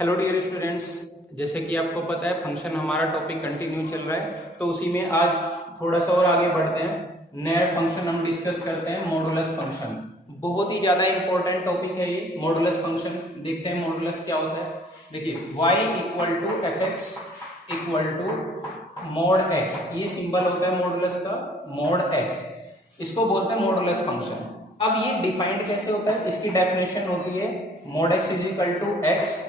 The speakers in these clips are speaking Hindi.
हेलो डियर स्टूडेंट्स, जैसे कि आपको पता है फंक्शन हमारा टॉपिक कंटिन्यू चल रहा है, तो उसी में आज थोड़ा सा और आगे बढ़ते हैं। नया फंक्शन हम डिस्कस करते हैं, मॉडुलस फंक्शन। बहुत ही ज्यादा इंपॉर्टेंट टॉपिक है ये मॉडुलस फंक्शन। देखते हैं मॉडुलस क्या होता है। देखिए y equal to F X equal to mod X, ये सिंबल होता है मॉडुलस का, मॉड एक्स। इसको बोलते हैं मॉडुलस फंक्शन। अब ये डिफाइंड कैसे होता है, इसकी डेफिनेशन होती है mod X is equal to X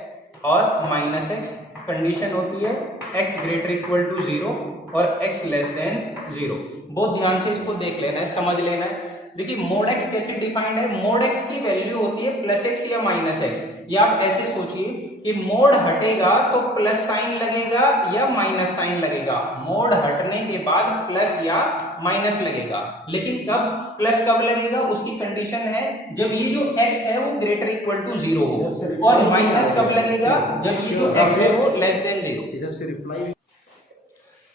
और माइनस एक्स। कंडीशन होती है x ग्रेटर इक्वल टू 0 और x लेस देन 0। बहुत ध्यान से इसको देख लेना है, समझ लेना है। देखिए मोड x कैसे डिफाइंड है, मोड x की वैल्यू होती है प्लस x या माइनस x। या आप ऐसे सोचिए कि मोड हटेगा तो प्लस साइन लगेगा या माइनस साइन लगेगा, मोड हटने के बाद प्लस या माइनस लगेगा। लेकिन कब प्लस कब लगेगा, उसकी कंडीशन है जब ये जो x है वो ग्रेटर इक्वल टू 0 हो, और माइनस कब लगेगा जब ये जो x है वो लेस देन 0। इधर से रिप्लाई।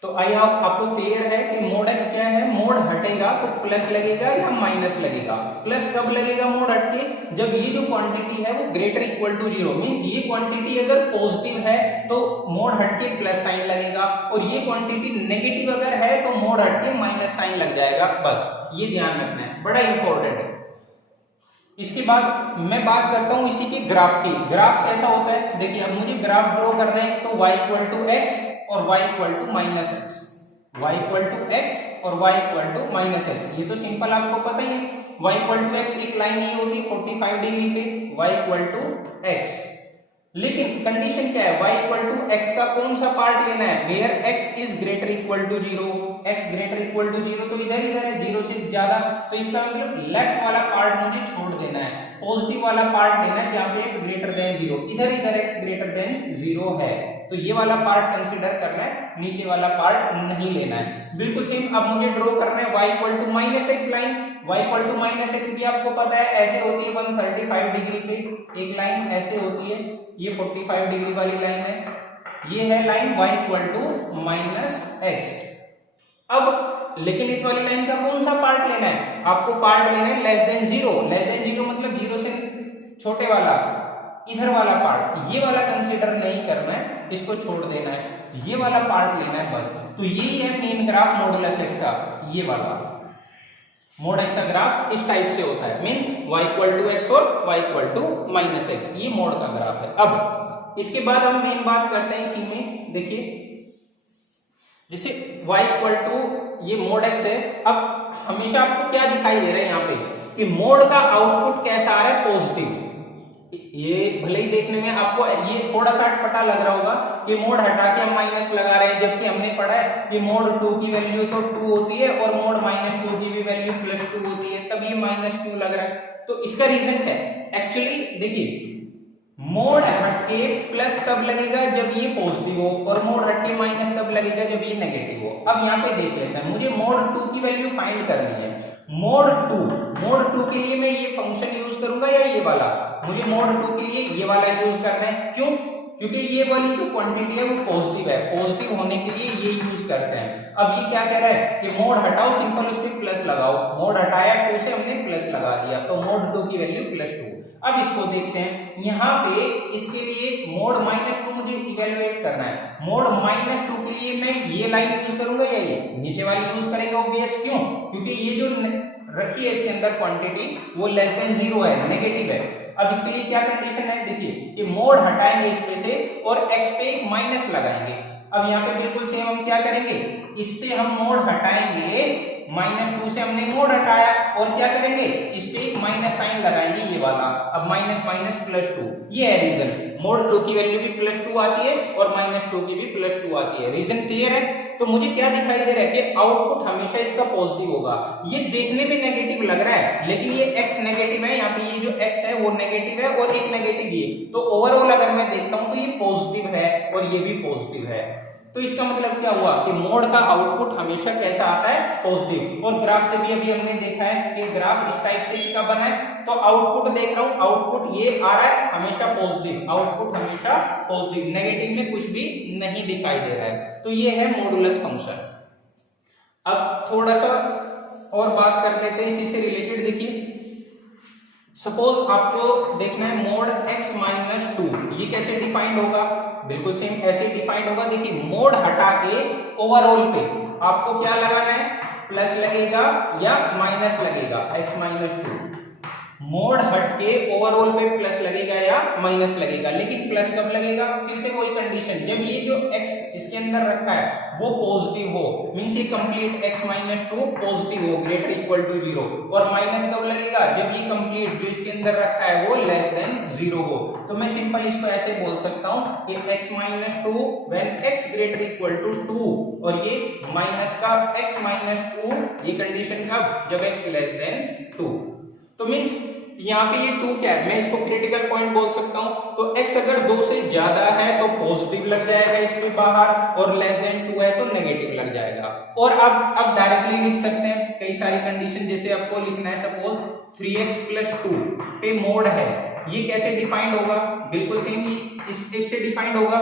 तो आई आपको क्लियर है कि मोड x क्या है, मोड हटेगा तो प्लस लगेगा या माइनस लगेगा। प्लस कब लगेगा मोड हटके, जब ये जो क्वांटिटी है वो ग्रेटर इक्वल टू 0, मींस ये क्वांटिटी अगर पॉजिटिव है तो मोड हटके प्लस साइन लगेगा, और ये क्वांटिटी नेगेटिव अगर है तो मोड हटके माइनस साइन लग जाएगा। बस ये ध्यान रखना है, बड़ा इंपॉर्टेंट है। इसके बाद मैं बात करता हूं इसी के ग्राफ की। ग्राफ कैसा होता है, देखिए अब मुझे ग्राफ ड्रॉ करना है, तो y इक्वल टू एक्स और y equal to minus X, y equal to X और y equal to minus X. ये तो सिंपल आपको पता ही है। y इक्वल टू एक्स एक लाइन ये होती है 45 डिग्री पे, y इक्वल टू एक्स। लेकिन कंडीशन क्या है, y इक्वल टू एक्स का कौन सा पार्ट लेना है, where x is greater equal to 0। x greater equal to 0 तो इधर इधर है 0 से ज्यादा, तो इसका मतलब लेफ्ट वाला पार्ट मुझे छोड़ देना है, पॉजिटिव वाला पार्ट लेना है जहां पे x ग्रेटर देन 0। इधर इधर x ग्रेटर देन 0 है तो ये वाला पार्ट कंसीडर करना है, नीचे वाला पार्ट नहीं लेना है। बिल्कुल सेम अब मुझे ड्रॉ करना है y equal to minus X line. y equal to minus X भी आपको पता है ऐसे होती है 135 डिग्री पे एक लाइन ऐसे होती है, ये 45 डिग्री वाली लाइन है, ये है line y equal to minus X. अब लेकिन इस वाली लाइन का कौन सा पार्ट लेना है, आपको पार्ट लेना है लेस देन 0। लेस देन 0 मतलब 0 से छोटे वाला, इधर वाला पार्ट, ये वाला कंसीडर नहीं करना है, इसको छोड़ देना है, ये वाला पार्ट लेना है बस। तो यही है मेन ग्राफ मॉडुलस एक्स का, ये वाला मॉड एक्स का ग्राफ इस टाइप से होता है, means y equal to X और y equal to minus X, ये मोड का ग्राफ है। अब इसके बाद हम मेन बात करते हैं इसी में। देखिए जैसे y इक्वल टू ये मोड x है, अब हमेशा आपको क्या दिखाई दे रहा है यहाँ पे कि मोड का आउटपुट कैसा आ रहा है, पॉजिटिव। ये भले ही देखने में आपको ये थोड़ा सा अटपटा लग रहा होगा कि मोड हटा के हम माइनस लगा रहे हैं, जबकि हमने पढ़ा है कि मोड 2 की वैल्यू तो 2 होती है और मोड माइनस 2 की भी वैल्यू प्लस 2 होती है, तब ये माइनस 2 लग रहा है। तो इसका रीजन क्या है, एक्चुअली देखिए मोड हटके प्लस तब लगेगा जब ये पॉजिटिव हो, और मोड हटके माइनस तब लगेगा जब ये नेगेटिव हो। अब यहाँ पे देख लेते हैं, मुझे मोड 2 की वैल्यू फाइंड करनी है। मोड 2 के लिए मैं ये फंक्शन यूज करूंगा या ये वाला, मुझे मोड 2 के लिए ये वाला यूज करना है। क्यों, क्योंकि ये वाली जो क्वांटिटी है वो पॉजिटिव है, पॉजिटिव होने के लिए ये यूज करते हैं। अब ये क्या कह रहा है कि मोड हटाओ, सिंपल उस पर प्लस लगाओ, मोड हटाया 2 से हमने प्लस लगा दिया, तो मोड 2 की वैल्यू +2। अब इसको देखते हैं, यहाँ पे इसके लिए मोड -2 मुझे इवेलुएट करना है। मोड -2 के लिए मैं ये लाइन यूज करूंगा या ये नीचे वाली यूज करेंगे, ऑब्वियस। क्यों, क्योंकि ये जो रखी है इसके अंदर क्वांटिटी वो लेस देन 0 है, नेगेटिव है। अब इसके लिए क्या कंडीशन है, देखिए कि मोड हटाएंगे इस पे से और x पे माइनस लगाएंगे। अब यहाँ पे बिल्कुल सेम हम क्या करेंगे, इससे हम मोड हटाएंगे, -2 से हमने मोड हटाया, और क्या करेंगे इस पे एक माइनस साइन लगाएंगे, ये वाला। अब माइनस माइनस +2, ये है रीजन। मोड 2 की वैल्यू भी +2 आती है और -2 की भी +2 आती है। रीजन क्लियर है। तो मुझे क्या दिखाई दे रहा है कि आउटपुट हमेशा इसका पॉजिटिव होगा। ये देखने में नेगेटिव लग रहा है लेकिन ये x नेगेटिव है, यहाँ पे ये जो x है वो नेगेटिव है और एक नेगेटिव ये, तो ओवरऑल अगर मैं देखता हूं तो ये पॉजिटिव है और ये भी पॉजिटिव है। तो इसका मतलब क्या हुआ कि मोड का आउटपुट हमेशा कैसा आता है, पॉजिटिव। और ग्राफ से भी अभी हमने देखा है कि ग्राफ इस टाइप से इसका बना है, तो आउटपुट देख रहा हूं, आउटपुट ये आ रहा है हमेशा पॉजिटिव, आउटपुट हमेशा पॉजिटिव, नेगेटिव में कुछ भी नहीं दिखाई दे रहा है। तो ये है मॉडुलस फंक्शन। अब थोड़ा सा और बात कर लेते हैं इसी से रिलेटेड। देखिए सपोज आपको देखना है मोड x माइनस 2, ये कैसे डिफाइंड होगा? बिल्कुल सेम ऐसे डिफाइंड होगा। देखिए मोड हटा के ओवरऑल पे आपको क्या लगाना है, प्लस लगेगा या माइनस लगेगा, x माइनस 2। मोड हट के ओवरऑल पे प्लस लगेगा या माइनस लगेगा, लेकिन प्लस कब लगेगा? फिर से वही कंडीशन, जब ये जो x इसके अंदर रखा है वो पॉजिटिव हो, मींस ये कंप्लीट x माइनस 2 पॉजिटिव हो, ग्रेटर इक्वल टू 0। और माइनस कब लगेगा? जब ये कंप्लीट जो इसके अंदर रखा है वो लेस देन 0 हो। तो मैं सिंपल इसको ऐसे बोल सकता हूं कि x minus 2 when x greater equal to 2, और ये माइनस का x माइनस 2, ये कंडीशन का जब x लेस देन 2। तो मींस यहाँ पे ये 2 क्या है, मैं इसको क्रिटिकल पॉइंट बोल सकता हूं। तो x अगर 2 से ज्यादा है तो पॉजिटिव लग जाएगा इसमें बाहर, और लेस देन 2 है तो नेगेटिव लग जाएगा। और अब डायरेक्टली लिख सकते हैं कई सारी कंडीशन, जैसे आपको लिखना है सपोज 3x प्लस 2 पे मोड है, ये कैसे डिफाइंड होगा? बिल्कुल सेम इस टाइप से डिफाइंड होगा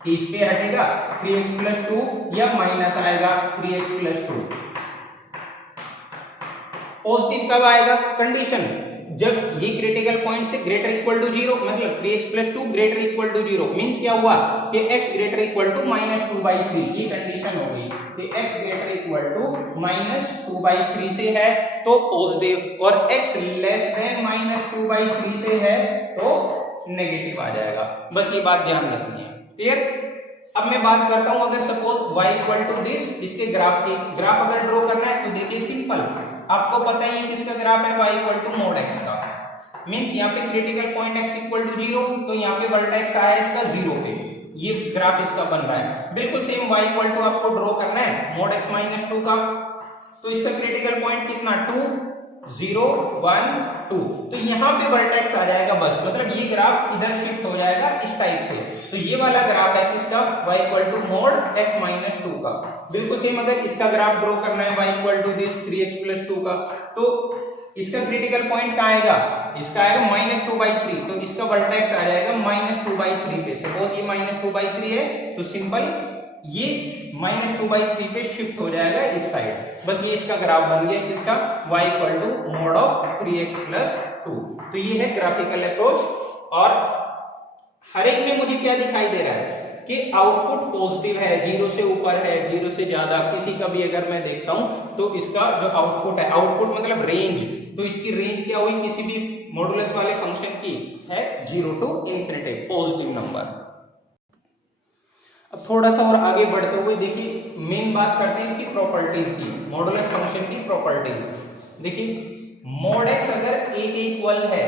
कि इस पे हटेगा 3x प्लस 2 या माइनस आएगा 3x प्लस 2। पॉजिटिव कब आएगा? कंडीशन जब ये क्रिटिकल पॉइंट से ग्रेटर इक्वल टू 0, मतलब 3x plus 2 greater equal to 0, means क्या हुआ कि x greater equal to minus 2/3, ये कंडीशन हो गई कि x greater equal to minus 2/3 से है तो पॉजिटिव, और x लेस देन माइनस 2/3 से है तो नेगेटिव आ जाएगा। बस ये बात ध्यान रखनी है, क्लियर? अब मैं बात करता हूं, अगर suppose y equal to this, इसके ग्राफ की ग्राफ अगर ड्रॉ करना है तो देखिए सिंपल, आपको पता ही है किसका ग्राफ है, y equal to mod x का। मींस यहाँ पे critical point x equal to 0, तो यहाँ पे वर्टेक्स आया इसका 0 पे, ये ग्राफ इसका बन रहा है। बिल्कुल सेम y इक्वल टू आपको ड्रॉ करना है मोड x माइनस 2 का, तो इसका क्रिटिकल पॉइंट कितना, 2 0 1 2, तो यहाँ पे वर्टेक्स आ जाएगा बस, मतलब ये ग्राफ इधर शिफ्ट हो जाएगा इस टाइप से। तो ये वाला ग्राफ है किसका, y equal to mod x minus 2 का। बिल्कुल सेम अगर इसका ग्राफ ड्रॉ करना है y equal to this 3x plus 2 का, तो इसका क्रिटिकल पॉइंट कहाँ आएगा, इसका आएगा माइनस 2/3, तो इसका वर्टेक्स आ जाएगा माइनस 2/3 पे। सपोज ये माइनस 2/3 है तो सिंपल ये माइनस 2/3 पे शिफ्ट हो जाएगा इस साइड। बस ये इसका ग्राफ बन गया किसका, y equal to mod of 3x plus 2। तो ये है ग्राफिकल अप्रोच, और हर एक में मुझे क्या दिखाई दे रहा है कि आउटपुट पॉजिटिव है, 0 से ऊपर है, 0 से ज्यादा, किसी का भी अगर मैं देखता हूं तो इसका जो आउटपुट है, आउटपुट मतलब रेंज, तो इसकी रेंज क्या हुई किसी भी मॉडुलस वाले फंक्शन की है 0 टू इन्फिनिटी, पॉजिटिव नंबर। अब थोड़ा सा और आगे बढ़ते हुए देखिए मेन बात करते हैं इसकी प्रॉपर्टीज की, मॉडुलस फंक्शन की प्रॉपर्टीज। देखिए मोड x अगर a के इक्वल है,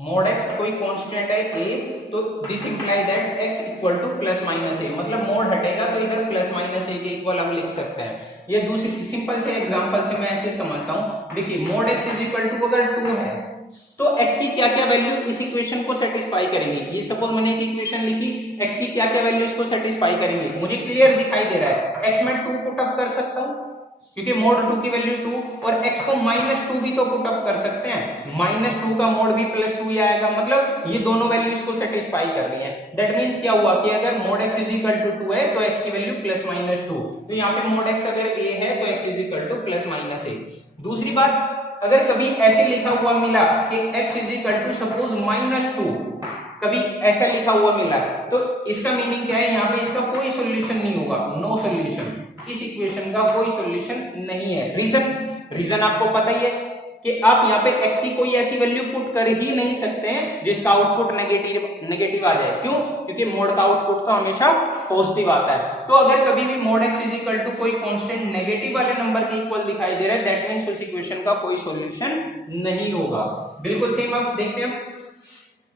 मोड x कोई कांस्टेंट है a, तो this imply that x equal two plus minus a, मतलब मोड हटेगा तो इधर प्लस माइनस a के इक्वल हम लिख सकते हैं। ये दूसरी सिंपल से एग्जांपल से मैं ऐसे समझता हूं, देखिए mod x is equal to अगर 2 है तो x की क्या क्या वैल्यू इस इक्वेशन को सेटिस्फाई करेंगे। ये सपोज मैंने एक इक्वेशन लिखी, x की क्या क्या वैल्यू इसको सेटिस्फाई करेंगे, मुझे क्लियर दिखाई दे रहा है। x में 2 पुट अप कर सकता हूं क्योंकि मोड 2 की वैल्यू 2, और x को माइनस 2 भी तो पुट अप कर सकते हैं, माइनस 2 का मोड भी प्लस 2 ही आएगा, मतलब ये दोनों वैल्यू इसको सेटिस्फाई कर रही है। दैट मींस क्या हुआ कि अगर mod x is equal to 2 है तो x की वैल्यू प्लस माइनस 2, तो यहाँ पे मोड x अगर a है तो x is equal two plus minus a। दूसरी बात, अगर कभी ऐसे लिखा हुआ मिला कि x is equal to suppose minus 2, कभी ऐसा लिखा हुआ मिला तो इसका मीनिंग क्या है, यहाँ पे इसका कोई सॉल्यूशन नहीं होगा, नो सॉल्यूशन, इस इक्वेशन का कोई सॉल्यूशन नहीं है। रीजन आपको पता ही है कि आप यहाँ पे x की कोई ऐसी वैल्यू पुट कर ही नहीं सकते हैं जिसका आउटपुट नेगेटिव आ जाए। क्यों? क्योंकि मोड का आउटपुट तो हमेशा पॉजिटिव आता है। तो अगर कभी भी mod x is equal to कोई कांस्टेंट नेगेटिव वाले नंबर के इक्वल दिखाई दे रहा है, दैट मींस उस इक्वेशन का कोई सॉल्यूशन नहीं होगा। बिल्कुल सेम अब देखते हैं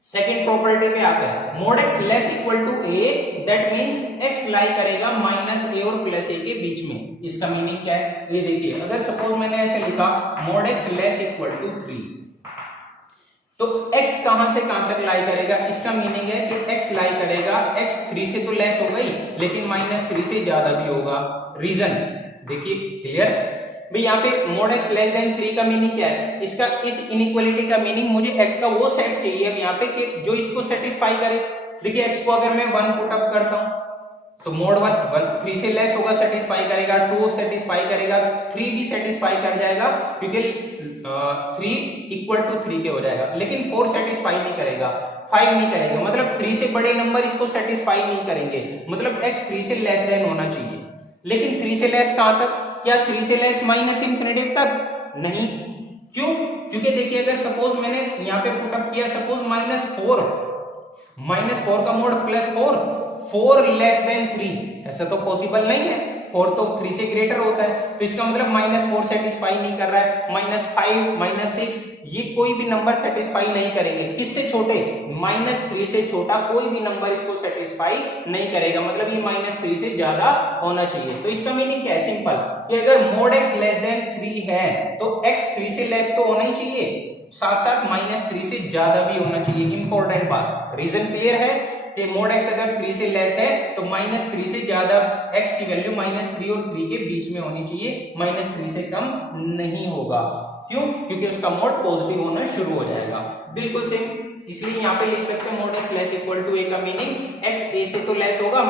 सेकंड प्रॉपर्टी पे आते हैं, mod x less equal to a, that means x lie करेगा माइनस a और प्लस a के बीच में। इसका मीनिंग क्या है, ये देखिए अगर सपोज मैंने ऐसे लिखा mod x less equal to 3, तो x कहां से कहां तक लाई करेगा, इसका मीनिंग है कि x लाई करेगा, x 3 से तो लेस हो गई लेकिन माइनस 3 से ज्यादा भी होगा। रीजन देखिए क्लियर भाई, यहाँ पे मोड x लेस देन 3 का मीनिंग क्या है, इसका इस इनइक्वालिटी का मीनिंग मुझे x का वो सेट चाहिए अब यहाँ पे कि जो इसको सेटिस्फाई करे। देखिए x को अगर मैं 1 पुट अप करता हूं तो मोड 1 3 से लेस होगा, सेटिस्फाई करेगा, 2 सेटिस्फाई करेगा, 3 भी सेटिस्फाई कर जाएगा क्योंकि 3 इक्वल टू 3 के हो जाएगा, लेकिन 4 सेटिस्फाई नहीं करेगा, 5 नहीं करेगा, मतलब 3 से बड़े नंबर इसको सेटिस्फाई नहीं करेंगे, मतलब x 3 से लेस देन होना चाहिए। लेकिन 3 से लेस कहां तक? क्या 3 से लेस माइनस इंफिनिटी तक? नहीं। क्यों? क्योंकि देखिए अगर सपोज मैंने यहाँ पे पुट अप किया सपोज -4 का मोड +4, 4 लेस देन 3, ऐसा तो पॉसिबल नहीं है, 4 तो 3 से ग्रेटर होता है, तो इसका मतलब -4 सेटिस्फाई नहीं कर रहा है, -5 -6 ये कोई भी नंबर सेटिस्फाई नहीं करेंगे। किससे छोटे? -3 से छोटा कोई भी नंबर इसको सेटिस्फाई नहीं करेगा, मतलब ये -3 से ज्यादा होना चाहिए। तो इसका मीनिंग क्या है? सिंपल, कि अगर मोड x लेस देन 3 है तो x 3 से लेस तो होना ही चाहिए, साथ साथ -3 से ज्यादा भी होना चाहिए। इंपॉर्टेंट बात, रीजन क्लियर है कि मोड x अगर 3 से लेस है तो -3 से ज्यादा x की वैल्यू -3 और 3 के बीच में होनी चाहिए, -3 से कम नहीं होगा। क्यों? क्योंकि उसका मोड पॉजिटिव होना शुरू हो जाएगा। बिल्कुल सेम, इसलिए यहाँ पे लिख सकते हैं mod x less equal to a का मीनिंग x a से तो लेस होगा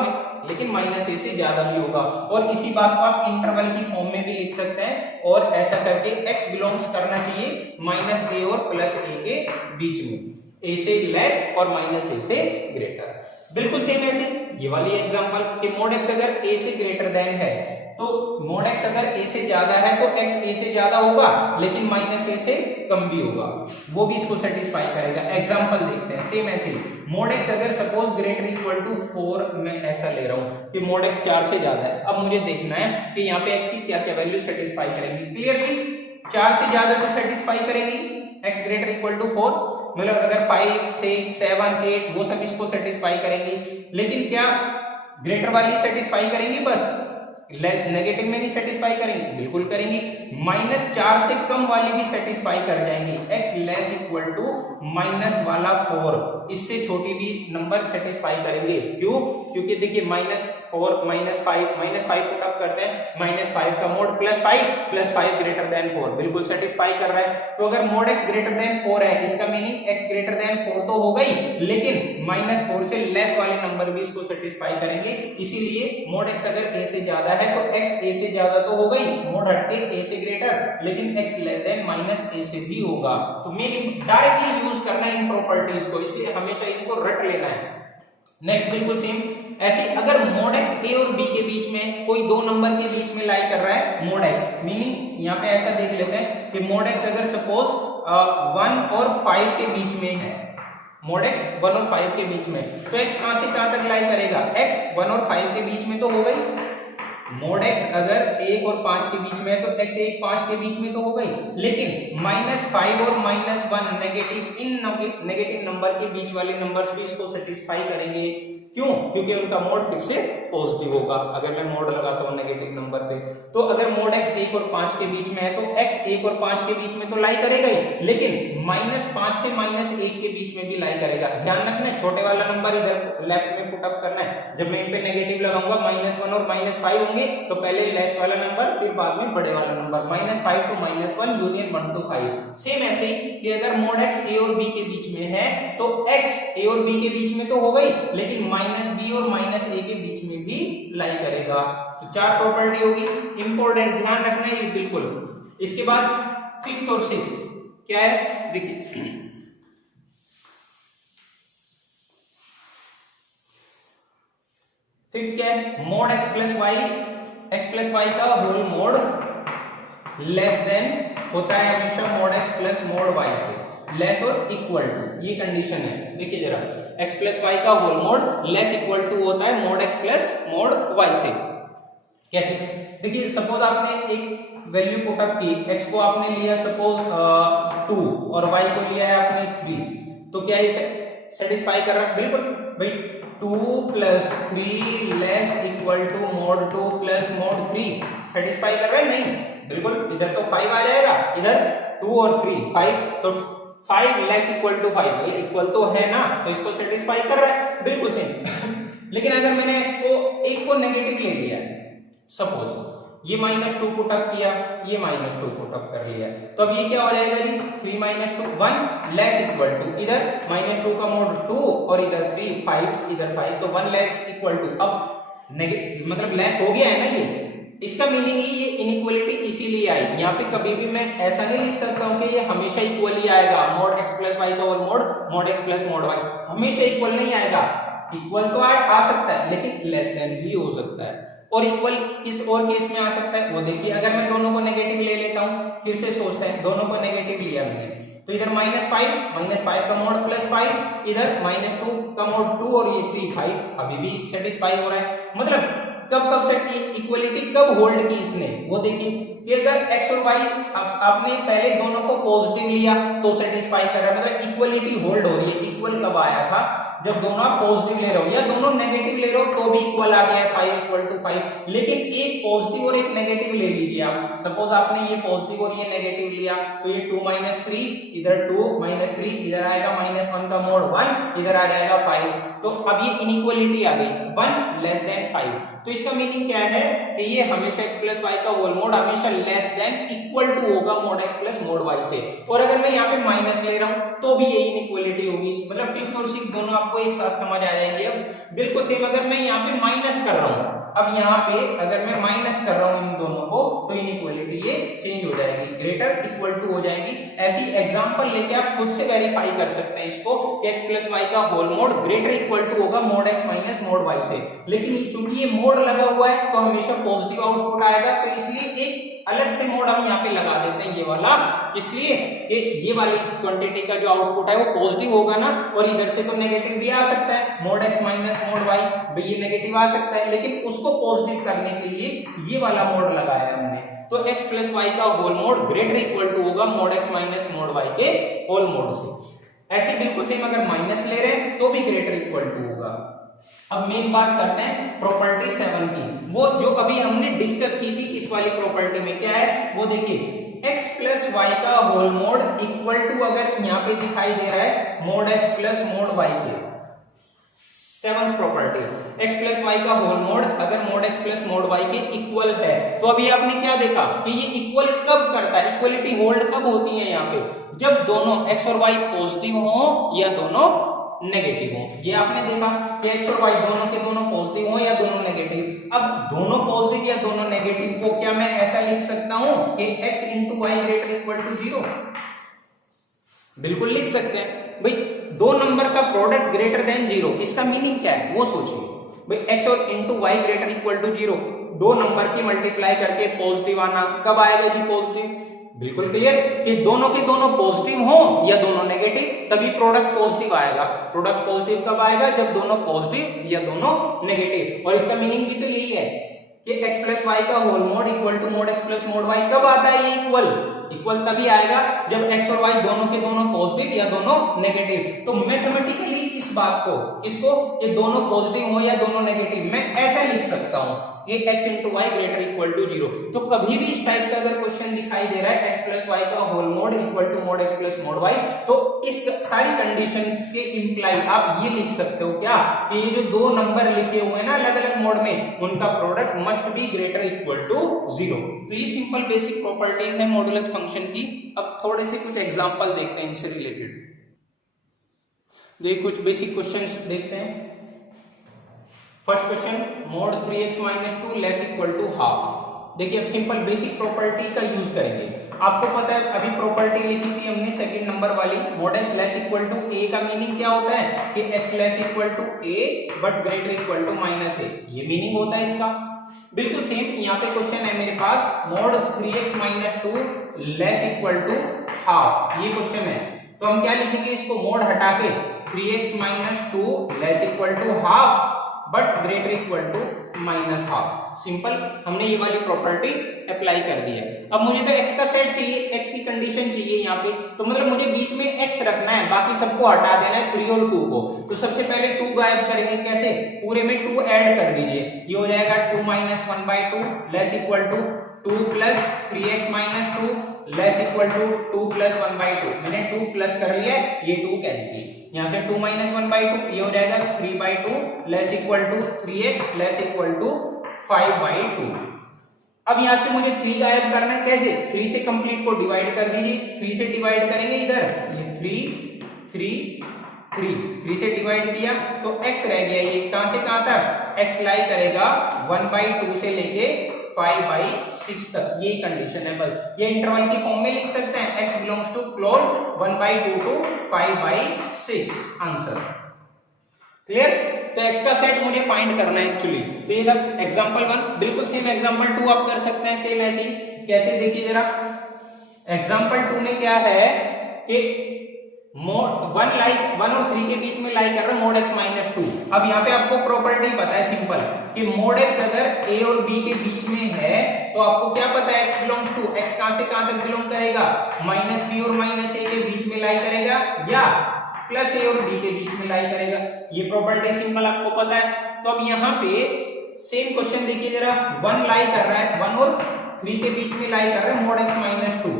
लेकिन -a से ज्यादा भी होगा। और इसी बात को आप इंटरवल की फॉर्म में भी लिख सकते हैं, और ऐसा करके x बिलोंग्स करना चाहिए -a और +a के बीच में, a से लेस और -a से ग्रेटर। बिल्कुल सेम ऐसे ये वाली एग्जांपल कि मोड x अगर a से ग्रेटर देन है तो मोड x अगर a से ज्यादा है तो x a से ज्यादा होगा, लेकिन -a से कम भी होगा, वो भी इसको सेटिस्फाई करेगा। एग्जांपल देखते हैं सेम ऐसे, मोड x अगर सपोज ग्रेटर इक्वल टू 4, मैं ऐसा ले रहा हूं कि मोड x 4 से ज्यादा है। अब मुझे देखना है कि यहाँ पे x की क्या क्या वैल्यू सेटिस्फाई करेंगी। क्लियरली 4 से ज्यादा तो सेटिस्फाई करेंगी, x ग्रेटर इक्वल टू 4, मतलब अगर 5 6 7 8 वो सब इसको सेटिस्फाई करेंगी, लेकिन क्या ग्रेटर वाली सेटिस्फाई करेंगी? बस नेगेटिव में नहीं सेटिस्फाई करेंगी, बिल्कुल करेंगी। -4 से कम वाली भी सेटिस्फाई कर जाएंगी, x less equal to minus वाला 4, इससे छोटी भी नंबर सेटिस्फाई करेंगे। क्यों? क्योंकि देखिए -4 -5 पुट अप करते हैं, -5 का मोड +5 ग्रेटर देन 4 बिल्कुल सेटिस्फाई कर रहा है। तो अगर मोड x ग्रेटर देन 4 है, इसका मीनिंग x ग्रेटर देन 4 तो हो गई, लेकिन -4 से लेस वाले नंबर भी इसको सेटिस्फाई करेंगे। इसीलिए मोड x अगर a से ज्यादा है तो x a से ज्यादा तो हो गई, मोड हटके a से ग्रेटर, लेकिन x लेस देन -a से भी होगा। तो मेन डायरेक्टली यूज करना है इन प्रॉपर्टीज को, इसलिए हमेशा इनको रट लेना है। नेक्स्ट बिल्कुल सेम ऐसे, अगर मोड x a और b के बीच में कोई दो नंबर के बीच में लाई कर रहा है मोड x, मीनिंग यहाँ पे ऐसा देख लेते हैं कि मोड x अगर सपोज 1 और 5 के बीच में है, मोड x 1 और 5 के बीच में, तो x कहां से कहां तक लाई करेगा? x 1 और 5 के बीच में तो हो गई। मोड x अगर 1 और 5 के बीच में है तो x 1 5 के बीच में तो हो गई, लेकिन -5 और -1 नेगेटिव, इन नेगेटिव नंबर के बीच वाले नंबर्स भी इसको सेटिस्फाई करेंगे। क्यों? क्योंकि उनका मोड फिर से पॉजिटिव होगा। अगर मैं मोड लगाता हूं नेगेटिव नंबर पे, तो अगर मोड x 1 और 5 के बीच में है तो x 1 और 5 के बीच में तो लाई करेगा ही, लेकिन -5 से -1 के बीच में भी लाई करेगा। ध्यान रखना, छोटे वाला नंबर इधर लेफ्ट में पुट अप करना है। जब मैं इन पे नेगेटिव लगाऊंगा -1 और -5 होंगे, तो पहले लेस वाला नंबर फिर बाद में बड़े वाला number, -5 to -1 union 1 to 5। Same ऐसे ही कि अगर मोड x a और b के बीच में है तो x a और b के बीच में तो हो गई, लेकिन -b और -a के बीच में भी लाई करेगा। तो 4 प्रॉपर्टी होगी, इंपॉर्टेंट, ध्यान रखना है ये बिल्कुल। इसके बाद 5th और 6th क्या है, देखिए 5th क्या है? मोड x प्लस y का होल मोड लेस देन होता है हमेशा mod x plus mod y से, लेस और इक्वल टू, ये कंडीशन है। देखिए जरा, x प्लस वाई का whole mod less equal to होता है mod x plus mod y से। कैसे? देखिए सपोज आपने एक वैल्यू पुट अप की, x को आपने लिया सपोज 2 और y को लिया है आपने 3, तो क्या ये सेटिस्फाई कर रहा है? बिल्कुल भाई, 2 plus 3 less equal to mod 2 plus mod 3 satisfy कर रहा है? नहीं, बिल्कुल। इधर तो 5 आ जाएगा, इधर 2 और 3 5, तो 5 लेस इक्वल टू 5, ये इक्वल तो है ना, तो इसको सेटिस्फाई कर रहा है, बिल्कुल सही। लेकिन अगर मैंने x को एक को नेगेटिव ले लिया, सपोज ये -2 पुट अप किया, ये -2 पुट अप कर लिया, तो अब ये क्या हो जाएगा जी? 3 - 2 1 लेस इक्वल टू, इधर -2 का मोड 2 और इधर 3 5, इधर 5, तो 1 लेस इक्वल टू, अब नेगेटिव मतलब लेस हो गया है ना, ये इसका मीनिंग ये इनइक्वालिटी इसीलिए आई। यहाँ पे कभी भी मैं ऐसा नहीं लिख सकता हूँ कि ये हमेशा इक्वल ही आएगा, mod x प्लस वाई का whole mod x plus mod y हमेशा इक्वल नहीं आएगा। इक्वल तो आ सकता है लेकिन लेस देन भी हो सकता है। और इक्वल किस और केस में आ सकता है वो देखिए, अगर मैं दोनों को नेगेटिव ले लेता हूँ, फिर से सोचते हैं, दोनों को नेगेटिव लिया मैंने तो इधर -5 का मोड +5, इधर -2 का मोड 2 और ये 3 5 अभी भी सेटिस्फाई हो रहा है। मतलब कब से इक्वलिटी कब होल्ड की इसने, वो देखिए कि अगर x और y आपने पहले दोनों को पॉजिटिव लिया तो सेटिस्फाई कर रहा है, मतलब इक्वलिटी होल्ड हो रही है। इक्वल कब आया था, जब दोनों आप पॉजिटिव ले रहे हो या दोनों नेगेटिव ले रहे हो तो भी इक्वल आ गया है 5 = 5। लेकिन एक पॉजिटिव और एक नेगेटिव ले लीजिए आप, सपोज आपने ये पॉजिटिव और ये नेगेटिव लिया तो ये 2 - 3 इधर 2 - 3 इधर आएगा -1 का मोड 1 इधर आ जाएगा 5, तो अब ये इनइक्वालिटी आ गई 1 लेस देन 5। तो इसका मीनिंग क्या है कि ये हमेशा x प्लस वाई का होल मोड हमेशा लेस देन इक्वल टू होगा mod x plus mod y से। और अगर मैं यहाँ पे माइनस ले रहा हूँ तो भी यही इनइक्वालिटी होगी, मतलब फिफ्थ और सिक्स्थ दोनों आपको एक साथ समझ आ जाएंगे। अब बिल्कुल सेम अगर मैं यहाँ पे माइनस कर रहा हूँ, अब यहाँ पे अगर मैं माइनस कर रहा हूँ इन दोनों को तो इनइक्वालिटी ये चेंज हो जाएगी, ग्रेटर इक्वल टू हो जाएगी। ऐसी एग्जांपल लेके आप खुद से वेरीफाई कर सकते हैं इसको कि x प्लस वाई का whole mod greater equal to होगा mod x minus mod y से। लेकिन चूंकि ये मोड लगा हुआ है तो हमेशा पॉजिटिव आउटपुट आएगा, तो इसलिए एक अलग से मोड हम यहाँ पे लगा देते हैं ये वाला, इसलिए कि ये वाली क्वांटिटी का जो आउटपुट है वो पॉजिटिव होगा ना, और इधर से तो नेगेटिव भी आ सकता है mod x minus mod y, ये नेगेटिव आ सकता है, लेकिन उसको पॉजिटिव करने के लिए ये वाला मोड लगाया हमने। तो x प्लस वाई का whole mod greater equal to होगा mod x minus mod y के होल मोड से। ऐसे बिल्कुल सेम अगर माइनस ले रहे हैं तो भी ग्रेटर इक्वल टू होगा। अब मेन बात करते हैं प्रॉपर्टी 7 की, वो जो अभी हमने डिस्कस की थी इस वाली प्रॉपर्टी में क्या है वो देखिए, x प्लस वाई का होल मोड इक्वल टू अगर यहाँ पे दिखाई दे रहा है mod x plus mod y के, 7th property x plus y का होल मोड अगर mod x plus mod y के इक्वल है, तो अभी आपने क्या देखा कि ये इक्वल कब करता है, इक्वलिटी होल्ड कब होती है यहाँ पे, जब दोनों x और y पॉजिटिव हो या दोनों नेगेटिव हो। ये आपने देखा कि x और y दोनों के दोनों पॉजिटिव हो या दोनों नेगेटिव। अब दोनों पॉजिटिव या दोनों नेगेटिव को क्या मैं ऐसा लिख सकता हूं कि x * y greater equal to 0? बिल्कुल लिख सकते हैं भाई, दो नंबर का प्रोडक्ट ग्रेटर देन 0, इसका मीनिंग क्या है वो सोचिए भाई। x और * y ग्रेटर इक्वल टू 0, दो नंबर की मल्टीप्लाई करके पॉजिटिव आना, कब आएगा जी पॉजिटिव? बिल्कुल क्लियर कि दोनों के दोनों पॉजिटिव हो या दोनों नेगेटिव, तभी प्रोडक्ट पॉजिटिव आएगा। प्रोडक्ट पॉजिटिव कब आएगा? जब दोनों पॉजिटिव या दोनों नेगेटिव। और इसका मीनिंग भी तो यही है कि x प्लस वाई का whole mod equal to mod x plus mod y कब आता है? ये इक्वल तभी आएगा जब x और y दोनों के दोनों पॉजिटिव या दोनों नेगेटिव। तो मैथमेटिकली इस बात को इसको कि दोनों पॉजिटिव हो या दोनों नेगेटिव, मैं ऐसा लिख सकता हूं ये x * y greater equal to 0। तो कभी भी इस टाइप का अगर क्वेश्चन दिखाई दे रहा है x प्लस वाई का whole mod equal to mod x plus mod y, तो इस सारी कंडीशन के इंप्लाई आप ये लिख सकते हो क्या कि ये जो दो नंबर लिखे हुए हैं ना अलग अलग मोड में, उनका product must be greater equal to 0। तो ये सिंपल बेसिक प्रॉपर्टीज है मॉडुलस फंक्शन की। अब थोड़े से कुछ एग्जांपल देखते हैं इनसे रिलेटेड। देखिए कुछ बेसिक क्वेश्चंस देखते हैं। First question, mod 3x - 2 less equal to half. देखिए अब सिंपल बेसिक प्रॉपर्टी का यूज करेंगे। आपको पता है अभी प्रॉपर्टी लिखी थी हमने सेकंड नंबर वाली, mod x less equal to a का मीनिंग क्या होता है कि x less equal to a but greater equal to -a, ये मीनिंग होता है इसका। बिल्कुल सेम यहाँ पे क्वेश्चन है मेरे पास, mod 3x - 2 less equal to half, ये क्वेश्चन है। तो हम क्या लिखेंगे इसको, मोड हटा के 3x - 2 less equal to half but greater equal to -half. Simple, हमने ये वाली प्रॉपर्टी अप्लाई कर दी है। अब मुझे तो x का सेट चाहिए, x की कंडीशन चाहिए यहाँ पे, तो मतलब मुझे बीच में x रखना है, बाकी सबको हटा देना है 3 और 2 को। तो सबसे पहले 2 गायब करेंगे, कैसे? पूरे में 2 ऐड कर दीजिए, ये हो जाएगा 2 - 1/2 less equal to 2 plus 3x - 2 less equal to 2 plus 1/2। मैंने 2 प्लस कर लिया, ये 2 कैंसिल, यहाँ से 2 - 1/2 ये हो जाएगा 3/2 less equal to 3x less equal to 5/2। अब यहाँ से मुझे 3 गायब करना है, कैसे? 3 से कंप्लीट को डिवाइड कर दीजिए, 3 से डिवाइड करेंगे इधर, ये 3 से डिवाइड किया तो x रह गया, ये कहां से कहां तक x लाई करेगा 1/2 से लेके 5/6 तक, यही कंडीशन है। बस ये इंटरवल की फॉर्म में लिख सकते हैं, x belongs to close 1/2 to 5/6 answer. Clear? तो x का सेट मुझे फाइंड करना है एक्चुअली। तो ये था एग्जांपल 1, बिल्कुल सेम एग्जांपल 2 आप कर सकते हैं सेम ऐसे ही। कैसे देखिए जरा, एग्जांपल 2 में क्या है कि मोड 1 और 3 के बीच में लाई कर रहा है मोड x माइनस 2। अब यहाँ पे आपको प्रॉपर्टी पता है सिंपल कि मोड x अगर a और b के बीच में है तो आपको क्या पता है x बिलोंग्स टू, x कहां से कहां तक बिलोंग करेगा, माइनस b और माइनस a के बीच में लाई करेगा या प्लस a और b के बीच में लाई करेगा। ये प्रॉपर्टी सिंपल आपको पता है। तो अब यहाँ पे सेम क्वेश्चन देखिए जरा, 1 लाई कर रहा है, 1 और 3 के बीच में लाई कर रहा है मोड x माइनस 2।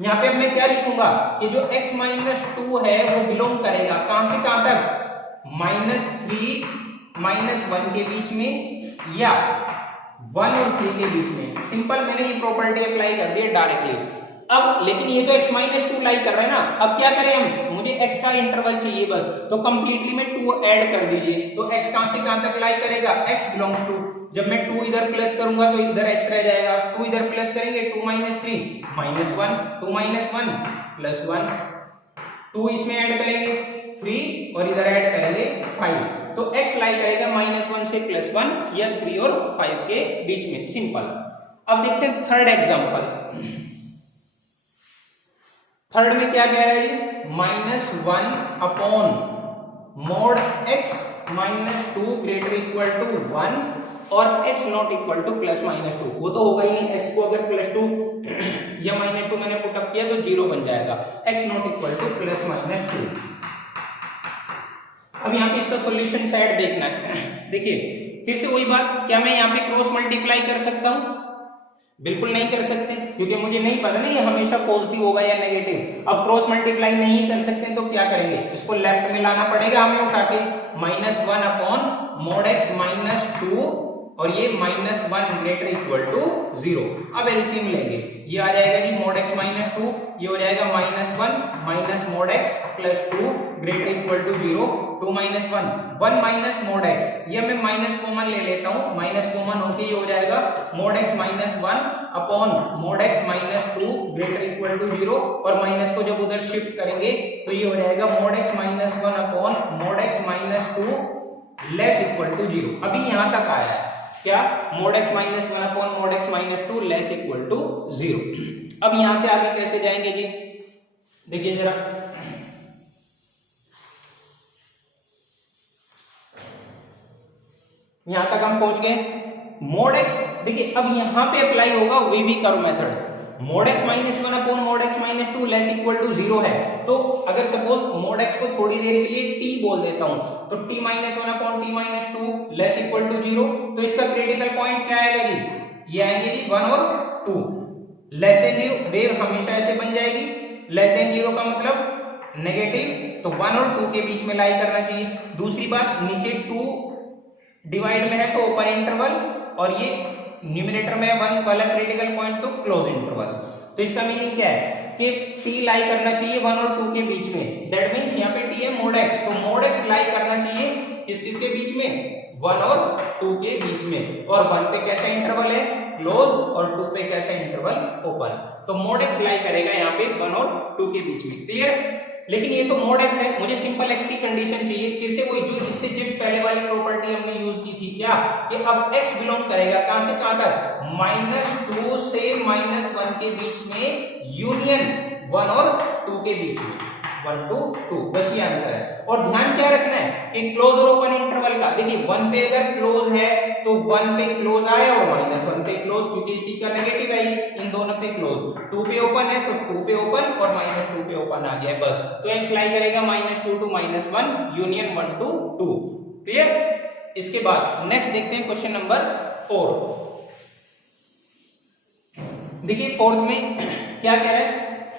यहाँ पे अब मैं क्या लिखूंगा कि जो x माइनस 2 है वो बिलोंग करेगा कहां से कहां तक, -3 -1 के बीच में या 1 और 3 के बीच में। सिंपल मैंने ये प्रॉपर्टी अप्लाई कर दी है डायरेक्टली। अब लेकिन ये तो x माइनस 2 लाई कर रहा है ना, अब क्या करें हम, मुझे x का इंटरवल चाहिए बस, तो कंप्लीटली में 2 ऐड कर दीजिए। तो x कहां से कहां तक लाई करेगा, x बिलोंग्स टू, जब मैं 2 इधर प्लस करूंगा तो इधर x रह जाएगा, 2 इधर प्लस करेंगे 2 - 3 -1, 2 - 1 +1, 2 इसमें ऐड करेंगे 3 और इधर ऐड करेंगे 5, तो x लाई करेगा -1 से +1 या 3 और 5 के बीच में, सिंपल। अब देखते हैं थर्ड एग्जांपल। थर्ड में क्या कह रहा है ये, -1 upon mod x minus 2 greater equal to 1 और x नॉट इक्वल टू +-2। वो तो होगा ही नहीं, x को अगर +2 या -2 मैंने पुट अप किया तो 0 बन जाएगा, x नॉट इक्वल टू +-2। अब यहाँ पे इसका सॉल्यूशन साइड देखना है। देखिए फिर से वही बात, क्या मैं यहाँ पे क्रॉस मल्टीप्लाई कर सकता हूँ, बिल्कुल नहीं कर सकते, क्योंकि मुझे नहीं पता ना ये हमेशा पॉजिटिव होगा या नेगेटिव। अब क्रॉस मल्टीप्लाई नहीं कर सकते तो क्या करेंगे, इसको लेफ्ट में लाना पड़ेगा हमें उठा के, -1 अपॉन मोड x माइनस 2 और ये -1 ग्रेटर इक्वल टू 0। अब एलसीएम लेंगे, ये आ जाएगा जी मोड x माइनस 2, ये हो जाएगा -1 minus mod x plus 2 greater equal to 0, 2 - 1 minus mod x, ये मैं माइनस कॉमन ले लेता हूँ, माइनस कॉमन होके ये हो जाएगा mod x -1 upon mod x minus 2 greater equal to 0, और माइनस को जब उधर शिफ्ट करेंगे तो ये हो जाएगा mod x -1 upon mod x minus 2 less equal to 0। अभी यहां तक आया है क्या, mod x -1 upon mod x minus 2 less equal to 0। अब यहां से आगे कैसे जाएंगे जी, देखिए जरा, यहां तक हम पहुंच गए। मोड x देखिए अब यहां पे अप्लाई होगा wavy curve method, mod x -1 upon mod x minus 2 less equal to 0 है, तो अगर सपोज मोड x को थोड़ी देर के लिए t बोल देता हूं, तो t -1 upon t minus 2 less equal to 0, तो इसका क्रिटिकल पॉइंट क्या आएगा जी, ये आएंगे जी 1 और 2, लेस देन 0, वेव हमेशा ऐसे बन जाएगी, लेस देन 0 का मतलब नेगेटिव, तो 1 और 2 के बीच में लाई करना चाहिए। दूसरी बात, नीचे 2 डिवाइड में है तो ओपन इंटरवल, और ये न्यूमरेटर में 1 वाला क्रिटिकल पॉइंट तो क्लोज इंटरवल। तो इसका मीनिंग क्या है कि t लाई करना चाहिए 1 और 2 के बीच में, दैट मींस यहाँ पे t है मोड x, तो मोड x लाई करना चाहिए किसके बीच में, 1 और 2 के बीच में, और 1 पे कैसा इंटरवल है क्लोज और 2 पे कैसा इंटरवल ओपन, तो मोड x लाई करेगा यहाँ पे 1 और 2 के बीच में। क्लियर? लेकिन ये तो मोड x है, मुझे सिंपल x की कंडीशन चाहिए, फिर से वही जो इससे जस्ट पहले वाली प्रॉपर्टी हमने यूज की थी, क्या कि अब x बिलोंग करेगा कहां से कहां तक, -2 से -1 के बीच में यूनियन 1 और 2 के बीच में, 1 to 2, बस ये आंसर है। और ध्यान क्या रखना है कि क्लोज और ओपन इंटरवल का, देखिए 1 पे अगर क्लोज है तो 1 पे क्लोज आया और -1 पे क्लोज, क्योंकि इसी का नेगेटिव है ये, इन दोनों पे क्लोज, 2 पे ओपन है तो 2 पे ओपन और -2 पे ओपन आ गया बस, तो x लाई करेगा -2 to -1 यूनियन 1 to 2। क्लियर? इसके बाद नेक्स्ट देखते हैं क्वेश्चन नंबर 4। देखिए फोर्थ में क्या कह रहा है,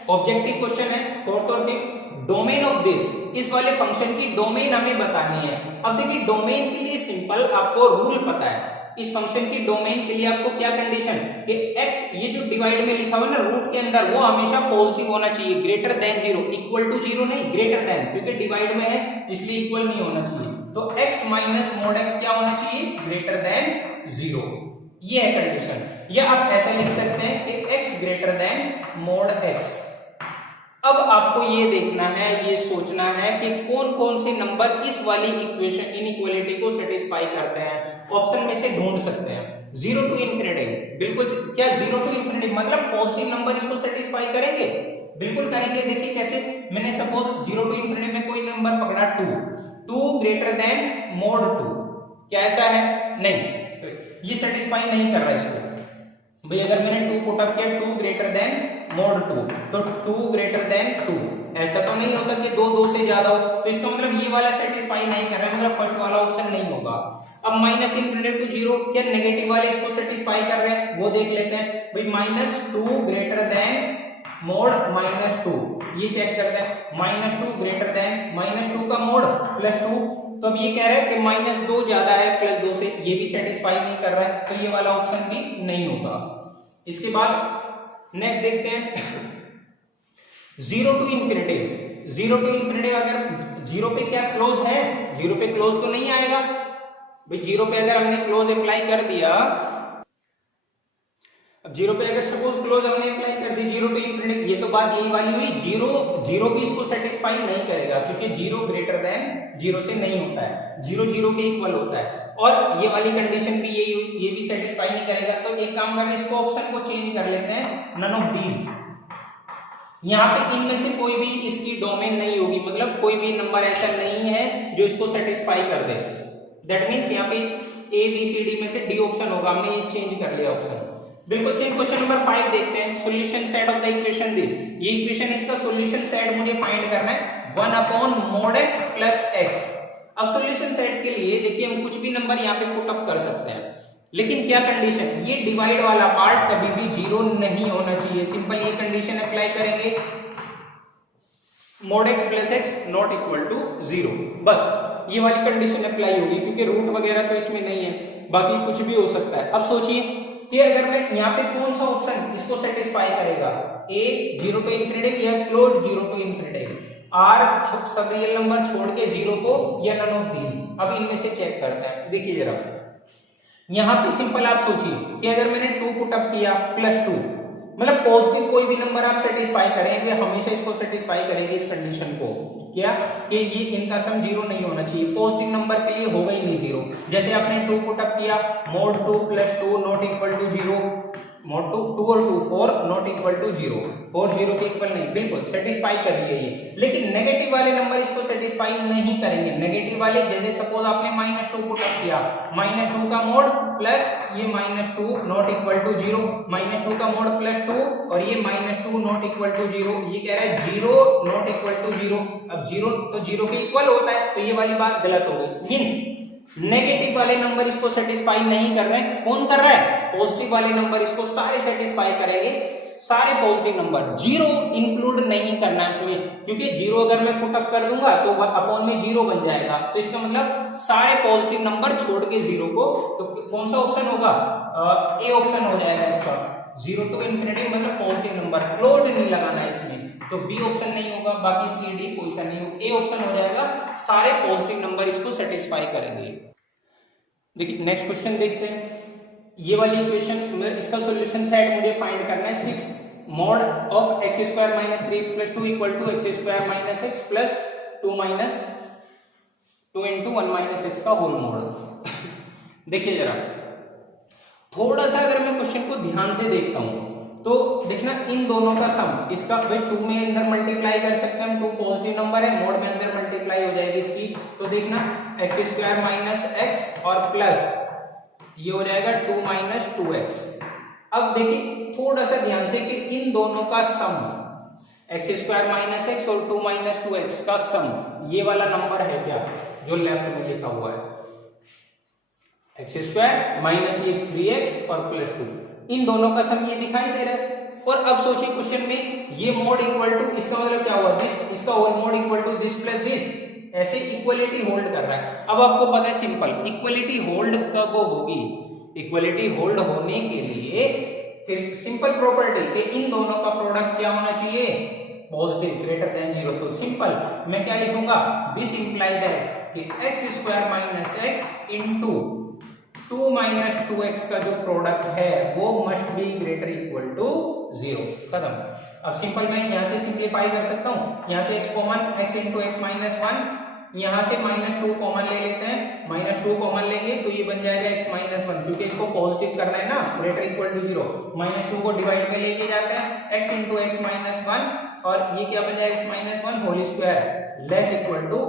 ऑब्जेक्टिव क्वेश्चन है, फोर्थ और फिफ्थ, डोमेन ऑफ दिस, इस वाले फंक्शन की डोमेन हमें बतानी है। अब देखिए डोमेन के लिए सिंपल आपको रूल पता है, इस फंक्शन की डोमेन के लिए आपको क्या कंडीशन कि x, ये जो डिवाइड में लिखा हुआ है ना रूट के अंदर, वो हमेशा पॉजिटिव होना चाहिए, ग्रेटर देन 0, इक्वल टू 0 नहीं, ग्रेटर देन, क्योंकि डिवाइड में है इसलिए इक्वल नहीं होना चाहिए, तो x माइनस मोड x क्या होना चाहिए, ग्रेटर देन 0। ये है कंडीशन। या आप ऐसा लिख सकते हैं कि x greater then mode x। अब आपको ये देखना है, ये सोचना है कि कौन कौन से नंबर इस वाली इक्वेशन इनइक्वालिटी को सेटिस्फाई करते हैं। ऑप्शन में से ढूंढ सकते हैं 0 टू इंफिनिटी। बिल्कुल, क्या 0 टू इंफिनिटी मतलब पॉजिटिव नंबर इसको सेटिस्फाई करेंगे? बिल्कुल करेंगे। देखिए कैसे, मैंने सपोज 0 टू इंफिनिटी में कोई नंबर पकड़ा 2 ग्रेटर देन मोड 2, क्या ऐसा है? नहीं, तो ये सेटिस्फाई नहीं कर रहा इसको। भाई अगर मैंने 2 पुट अप किया 2 ग्रेटर देन मोड 2, तो 2 ग्रेटर देन 2, ऐसा तो नहीं होता कि 2 से ज्यादा हो, तो इसका मतलब ये वाला सेटिस्फाई नहीं कर रहा है, मतलब फर्स्ट वाला ऑप्शन नहीं होगा। अब माइनस इंफिनिटी टू 0, क्या नेगेटिव वाले इसको सेटिस्फाई कर रहे हैं? वो देख लेते हैं। भाई -2 ग्रेटर देन मोड -2, ये चेक करते हैं। -2 ग्रेटर देन -2 का मोड +2, तो अब ये कह रहे हैं कि -2 ज्यादा है +2 से, ये भी सेटिस्फाई नहीं कर रहा है, तो ये वाला ऑप्शन भी नहीं होगा। इसके बाद नेक्स्ट देखते हैं 0 टू इंफिनिटी। 0 टू इंफिनिटी अगर 0 पे क्या क्लोज है? 0 पे क्लोज तो नहीं आएगा। भाई 0 पे अगर हमने क्लोज अप्लाई कर दिया, अब 0 पे अगर सपोज क्लोज हमने अप्लाई कर दी 0 टू इंफिनिटी, ये तो बात यही वाली हुई। 0 भी इसको सेटिस्फाई नहीं करेगा, क्योंकि 0 ग्रेटर देन 0 से नहीं होता है, 0 0 के इक्वल होता है। और ये वाली कंडीशन भी यही हुई, ये भी सेटिस्फाई नहीं करेगा। तो एक काम करते हैं, इसको ऑप्शन को चेंज कर लेते हैं, नन ऑफ दीज। यहाँ पे इनमें से कोई भी इसकी डोमेन नहीं होगी, मतलब कोई भी नंबर ऐसा नहीं है जो इसको सेटिस्फाई कर दे। दैट मीन्स यहाँ पे A B C D में से D ऑप्शन होगा, हमने ये चेंज कर लिया ऑप्शन। बिल्कुल सेम क्वेश्चन नंबर 5 देखते हैं। Solution set of the equation this, ये इक्वेशन इसका सॉल्यूशन सेट मुझे फाइंड करना है 1/mod x प्लस x। अब सॉल्यूशन सेट के लिए देखिए हम कुछ भी नंबर यहाँ पे पुट अप कर सकते हैं, लेकिन क्या कंडीशन, ये डिवाइड वाला पार्ट कभी भी 0 नहीं होना चाहिए। सिंपल ये कंडीशन अप्लाई करेंगे, mod x plus x not equal to 0, बस ये वाली कंडीशन अप्लाई होगी, क्योंकि रूट वगैरह तो इसमें नहीं है, बाकी कुछ भी हो सकता है। अब सोचिए कि अगर मैं यहाँ पे कौन सा ऑप्शन इसको सेटिस्फाई करेगा, A 0 टू इंफिनिटी या क्लोज 0 टू इंफिनिटी, R सब रियल नंबर छोड़ के 0 को, या नन ऑफ दीज। अब इनमें से चेक करते हैं। देखिए जरा यहाँ पे सिंपल आप सोचिए कि अगर मैंने 2 पुट अप किया +2, मतलब पॉजिटिव कोई भी नंबर आप सेटिस्फाई करेंगे, हमेशा इसको सेटिस्फाई करेंगे इस कंडीशन को, क्या कि ये इनका सम 0 नहीं होना चाहिए। पॉजिटिव नंबर के लिए होगा ही नहीं 0। जैसे आपने 2 पुट अप किया, mod 2 + 2 not equal to 0, mod 2 और 2 4 नॉट इक्वल टू 0, 4 0 के इक्वल नहीं, बिल्कुल सेटिस्फाई कर दिए ये। लेकिन नेगेटिव वाले नंबर इसको सेटिस्फाई नहीं करेंगे। नेगेटिव वाले जैसे सपोज आपने -2 पुट अप किया, -2 का मोड प्लस ये -2 नॉट इक्वल टू 0, -2 का मोड +2 और ये -2 नॉट इक्वल टू 0, ये कह रहा है 0 नॉट इक्वल टू 0। अब 0 तो 0 के इक्वल होता है, तो ये वाली बात गलत हो गई। मींस नेगेटिव वाले नंबर इसको सेटिस्फाई नहीं कर रहे हैं। कौन कर रहा है? पॉजिटिव वाले नंबर इसको सारे सेटिस्फाई करेंगे, सारे पॉजिटिव नंबर। 0 इंक्लूड नहीं करना है इसमें, क्योंकि 0 अगर मैं पुट अप कर दूंगा तो अपॉन में 0 बन जाएगा। तो इसका मतलब सारे पॉजिटिव नंबर छोड़ के 0 को, तो कौन सा ऑप्शन होगा? ए ऑप्शन हो जाएगा इसका। 0 टू इंफिनिटी मतलब पॉजिटिव नंबर, क्लोज नहीं लगाना है इसमें, तो बी ऑप्शन नहीं होगा। बाकी सी डी कोई सा नहीं होगा, ए ऑप्शन हो जाएगा। सारे पॉजिटिव नंबर इसको सेटिस्फाई करेंगे। देखिए नेक्स्ट क्वेश्चन देखते हैं। ये वाली इक्वेशन, इसका सॉल्यूशन सेट मुझे फाइंड करना है 6 mod of x square minus 3x plus 2 equal to x square minus x plus 2 minus 2 into 1 minus x का होल मॉड। देखिए जरा थोड़ा सा अगर मैं क्वेश्चन को ध्यान से देखता हूं तो देखना इन दोनों का सम, इसका भाई 2 में अंदर मल्टीप्लाई कर सकते हैं हम, 2 पॉजिटिव नंबर है, मोड में अंदर मल्टीप्लाई हो जाएगी इसकी। तो देखना x स्क्वायर माइनस x और प्लस ये हो जाएगा 2 माइनस 2x। अब देखिए थोड़ा सा ध्यान से कि इन दोनों का सम x स्क्वायर माइनस x और 2 माइनस 2x का सम ये वाला नंबर है क्या जो लेफ्ट में लिखा हुआ है, x स्क्वायर माइनस ये 3x और प्लस 2, इन दोनों का सम ये दिखाई दे रहा है। और अब सोचिए क्वेश्चन में ये मोड इक्वल टू, इसका मतलब क्या हुआ, दिस, इसका whole mod equal to this plus this, ऐसे इक्वलिटी होल्ड कर रहा है। अब आपको पता है सिंपल इक्वलिटी होल्ड कब होगी, इक्वलिटी होल्ड होने के लिए फिर सिंपल प्रॉपर्टी कि इन दोनों का प्रोडक्ट क्या होना चाहिए, पॉजिटिव ग्रेटर देन 0। तो सिंपल मैं क्या लिखूंगा, दिस इंप्लाई दैट कि x square minus x into 2 minus 2x का जो प्रोडक्ट है वो must be greater equal to 0। खत्म। अब सिंपल मैं यहाँ से सिंप्लीफाई कर सकता हूँ, यहाँ से x common, x into x minus 1, यहाँ से -2 कॉमन ले लेते हैं, -2 कॉमन लेंगे तो ये बन जाएगा x माइनस 1, क्योंकि इसको पॉजिटिव करना है ना, ग्रेटर इक्वल टू 0। -2 को डिवाइड में लेके जाते हैं, x इंटू एक्स माइनस 1, और ये क्या बन जाएगा x minus 1 whole square less equal to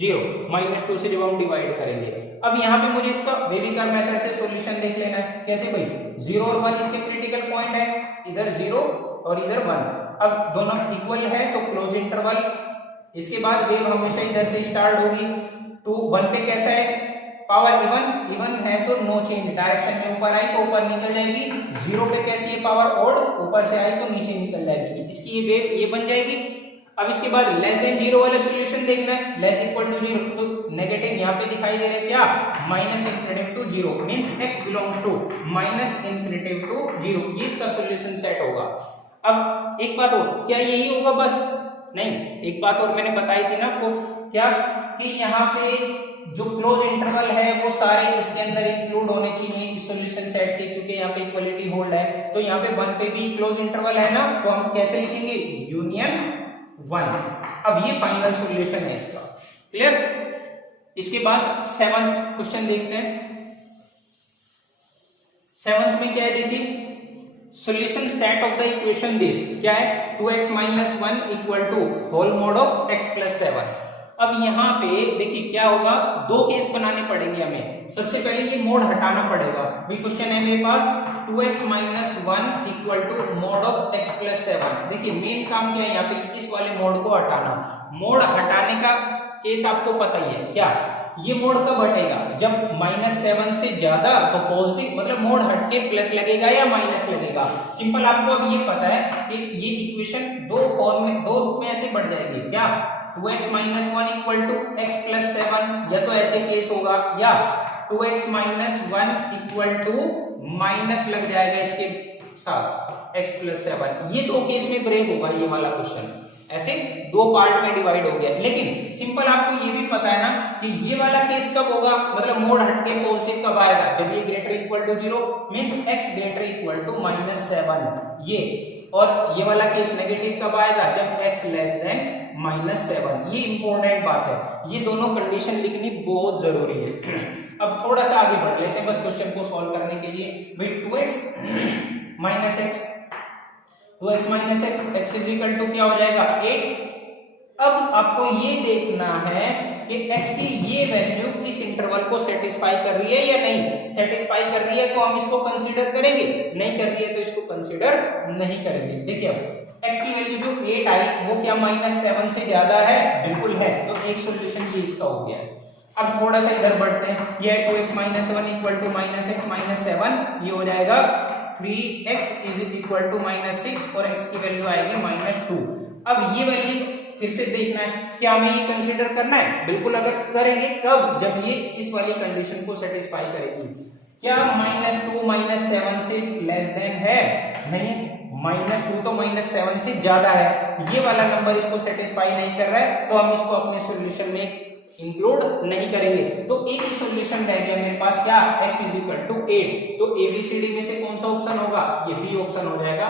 0। -2 से जब हम डिवाइड करेंगे, अब यहाँ पे मुझे इसका वेविकर मेथड से सॉल्यूशन देख लेना है। कैसे भाई, 0 और 1 इसके क्रिटिकल पॉइंट है, इधर 0 और इधर 1। अब दोनों इक्वल है तो क्लोज इंटरवल, इसके बाद वेव हमेशा इधर से स्टार्ट होगी। तो 1 पे कैसा है, पावर इवन है तो नो चेंज, डायरेक्शन में ऊपर आई तो ऊपर निकल जाएगी। 0 पे कैसी है, पावर ऑड, ऊपर से आई तो नीचे निकल जाएगी, इसकी ये वेव ये बन जाएगी। अब इसके बाद लेस देन 0 वाला सॉल्यूशन देखना है, लेस इक्वल टू 0, तो नेगेटिव यहाँ पे दिखाई दे रहा है क्या, -∞ to 0 means x belongs to -∞ to 0, ये इसका सॉल्यूशन सेट होगा। अब एक बात और, क्या यही होगा बस, नहीं, एक बात और मैंने बताई थी ना आपको, क्या कि यहाँ पे जो क्लोज इंटरवल है वो सारे इसके अंदर इंक्लूड होने चाहिए इस सॉल्यूशन सेट के, क्योंकि यहाँ पे इक्वलिटी होल्ड है। तो यहाँ पे 1 पे भी क्लोज इंटरवल है ना, तो हम कैसे लिखेंगे, यूनियन 1। अब ये फाइनल सॉल्यूशन है इसका, क्लियर। इसके बाद 7th क्वेश्चन देखते हैं। 7th में क्या है, देखिए, solution set of the equation this, क्या है, 2x minus 1 equal to whole mod of x plus 7। अब यहाँ पे देखिए क्या होगा, 2 केस बनाने पड़ेंगे हमें। सबसे पहले ये मोड हटाना पड़ेगा, भी क्वेश्चन है मेरे पास 2x minus 1 equal to mod of x plus 7। देखिए मेन काम क्या है यहाँ पे, इस वाले मोड को हटाना। मोड हटाने का केस आपको पता ही है, क्या ये मोड कब हटेगा, जब -7 से ज्यादा, तो पॉजिटिव मतलब मोड हटके प्लस लगेगा या माइनस लगेगा। सिंपल आपको अब ये पता है कि ये इक्वेशन दो फॉर्म में, दो रूप में ऐसे बढ़ जाएगी, क्या 2x minus 1 equal to x plus 7, या तो ऐसे केस होगा, या 2x minus 1 equal to minus लग जाएगा इसके साथ x प्लस 7। ये दो केस में ब्रेक होगा ये वाला क्वेश्चन, ऐसे दो पार्ट में डिवाइड हो गया। लेकिन सिंपल आपको ये भी पता है ना कि ये वाला केस कब होगा, मतलब मोड हटके पॉजिटिव कब आएगा, जब ये greater equal to 0 means x greater equal to -7 ये, और ये वाला केस नेगेटिव कब आएगा, जब x लेस देन -7। ये इंपॉर्टेंट बात है, ये दोनों कंडीशन लिखनी बहुत जरूरी है। अब थोड़ा सा आगे बढ़ लेते हैं बस क्वेश्चन को सॉल्व करने के लिए। भाई 2x minus x, 2x minus x, x is equal to क्या हो जाएगा 8। अब आपको ये देखना है कि x की ये वैल्यू इस इंटरवल को सेटिस्फाई कर रही है या नहीं। सेटिस्फाई कर रही है तो हम इसको कंसीडर करेंगे, नहीं कर रही है तो इसको कंसीडर नहीं करेंगे। देखिए अब x की वैल्यू जो 8 आई वो क्या -7 से ज्यादा है, बिल्कुल है, तो एक सॉल्यूशन ये इसका हो गया है। अब थोड़ा सा इधर बढ़ते हैं, ये 2x minus 1 equal to -x minus 7, ये हो जाएगा 3x इज इक्वल टू -6 और x की वैल्यू आएगी -2। अब ये वैल्यू फिर से देखना है, क्या हमें ये कंसीडर करना है, बिल्कुल अगर करेंगे, कब, जब ये इस वाली कंडीशन को सेटिस्फाई करेगी। क्या -2 -7 से लेस देन है, नहीं, -2 तो -7 से ज्यादा है, ये वाला नंबर इसको सेटिस्फाई नहीं कर रहा है, तो हम इसको अपने सॉल्यूशन में इंक्लूड नहीं करेंगे। तो एक ही सॉल्यूशन रह गया मेरे पास, क्या, x इज इक्वल टू 8। तो ABCD में से कौन सा ऑप्शन होगा, ये B ऑप्शन हो जाएगा,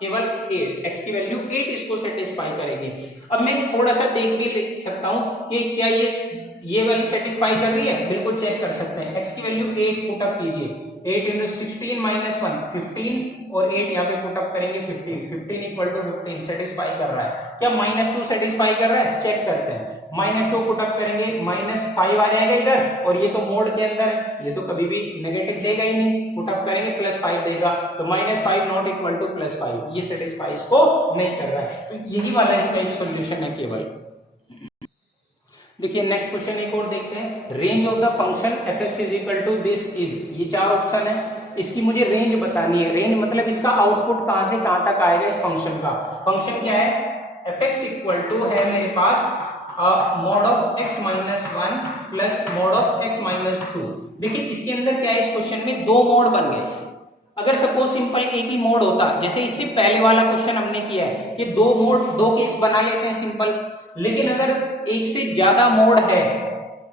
केवल 8, x की वैल्यू 8 इसको सेटिस्फाई करेगी। अब मैं थोड़ा सा देख भी ले सकता हूं कि क्या ये वाली सेटिस्फाई कर रही है, बिल्कुल चेक कर सकते हैं। x की वैल्यू 8 पुट अप कीजिए, 8 into 16 minus 1 15 और 8 यहाँ पे पुट अप करेंगे 15 इक्वल टू 15 सेटिस्फाई कर रहा है। क्या -2 सेटिस्फाई कर रहा है, चेक करते हैं। -2 पुट अप करेंगे, -5 आ जाएगा इधर, और ये तो मोड के अंदर है, ये तो कभी भी नेगेटिव देगा ही नहीं, पुट अप करेंगे +5 देगा, तो -5 नॉट इक्वल टू +5, ये सेटिस्फाई इसको नहीं कर रहा है। तो यही वाला इसका एक सोल्यूशन है केवल। देखिए नेक्स्ट क्वेश्चन एक और देखते हैं। Range of the function fx is equal to this is, ये 4 ऑप्शन है, इसकी मुझे रेंज बतानी है। रेंज मतलब इसका आउटपुट कहां से कहां तक आएगा इस फंक्शन का। फंक्शन क्या है, fx इक्वल टू है मेरे पास mod of x minus 1 plus mod of x minus 2। देखिए इसके अंदर क्या है, इस क्वेश्चन में 2 मोड बन गए। अगर सपोज सिंपल एक ही मोड होता, जैसे इससे पहले वाला क्वेश्चन हमने किया है कि 2 केस बना लेते हैं सिंपल, लेकिन अगर एक से ज्यादा मोड है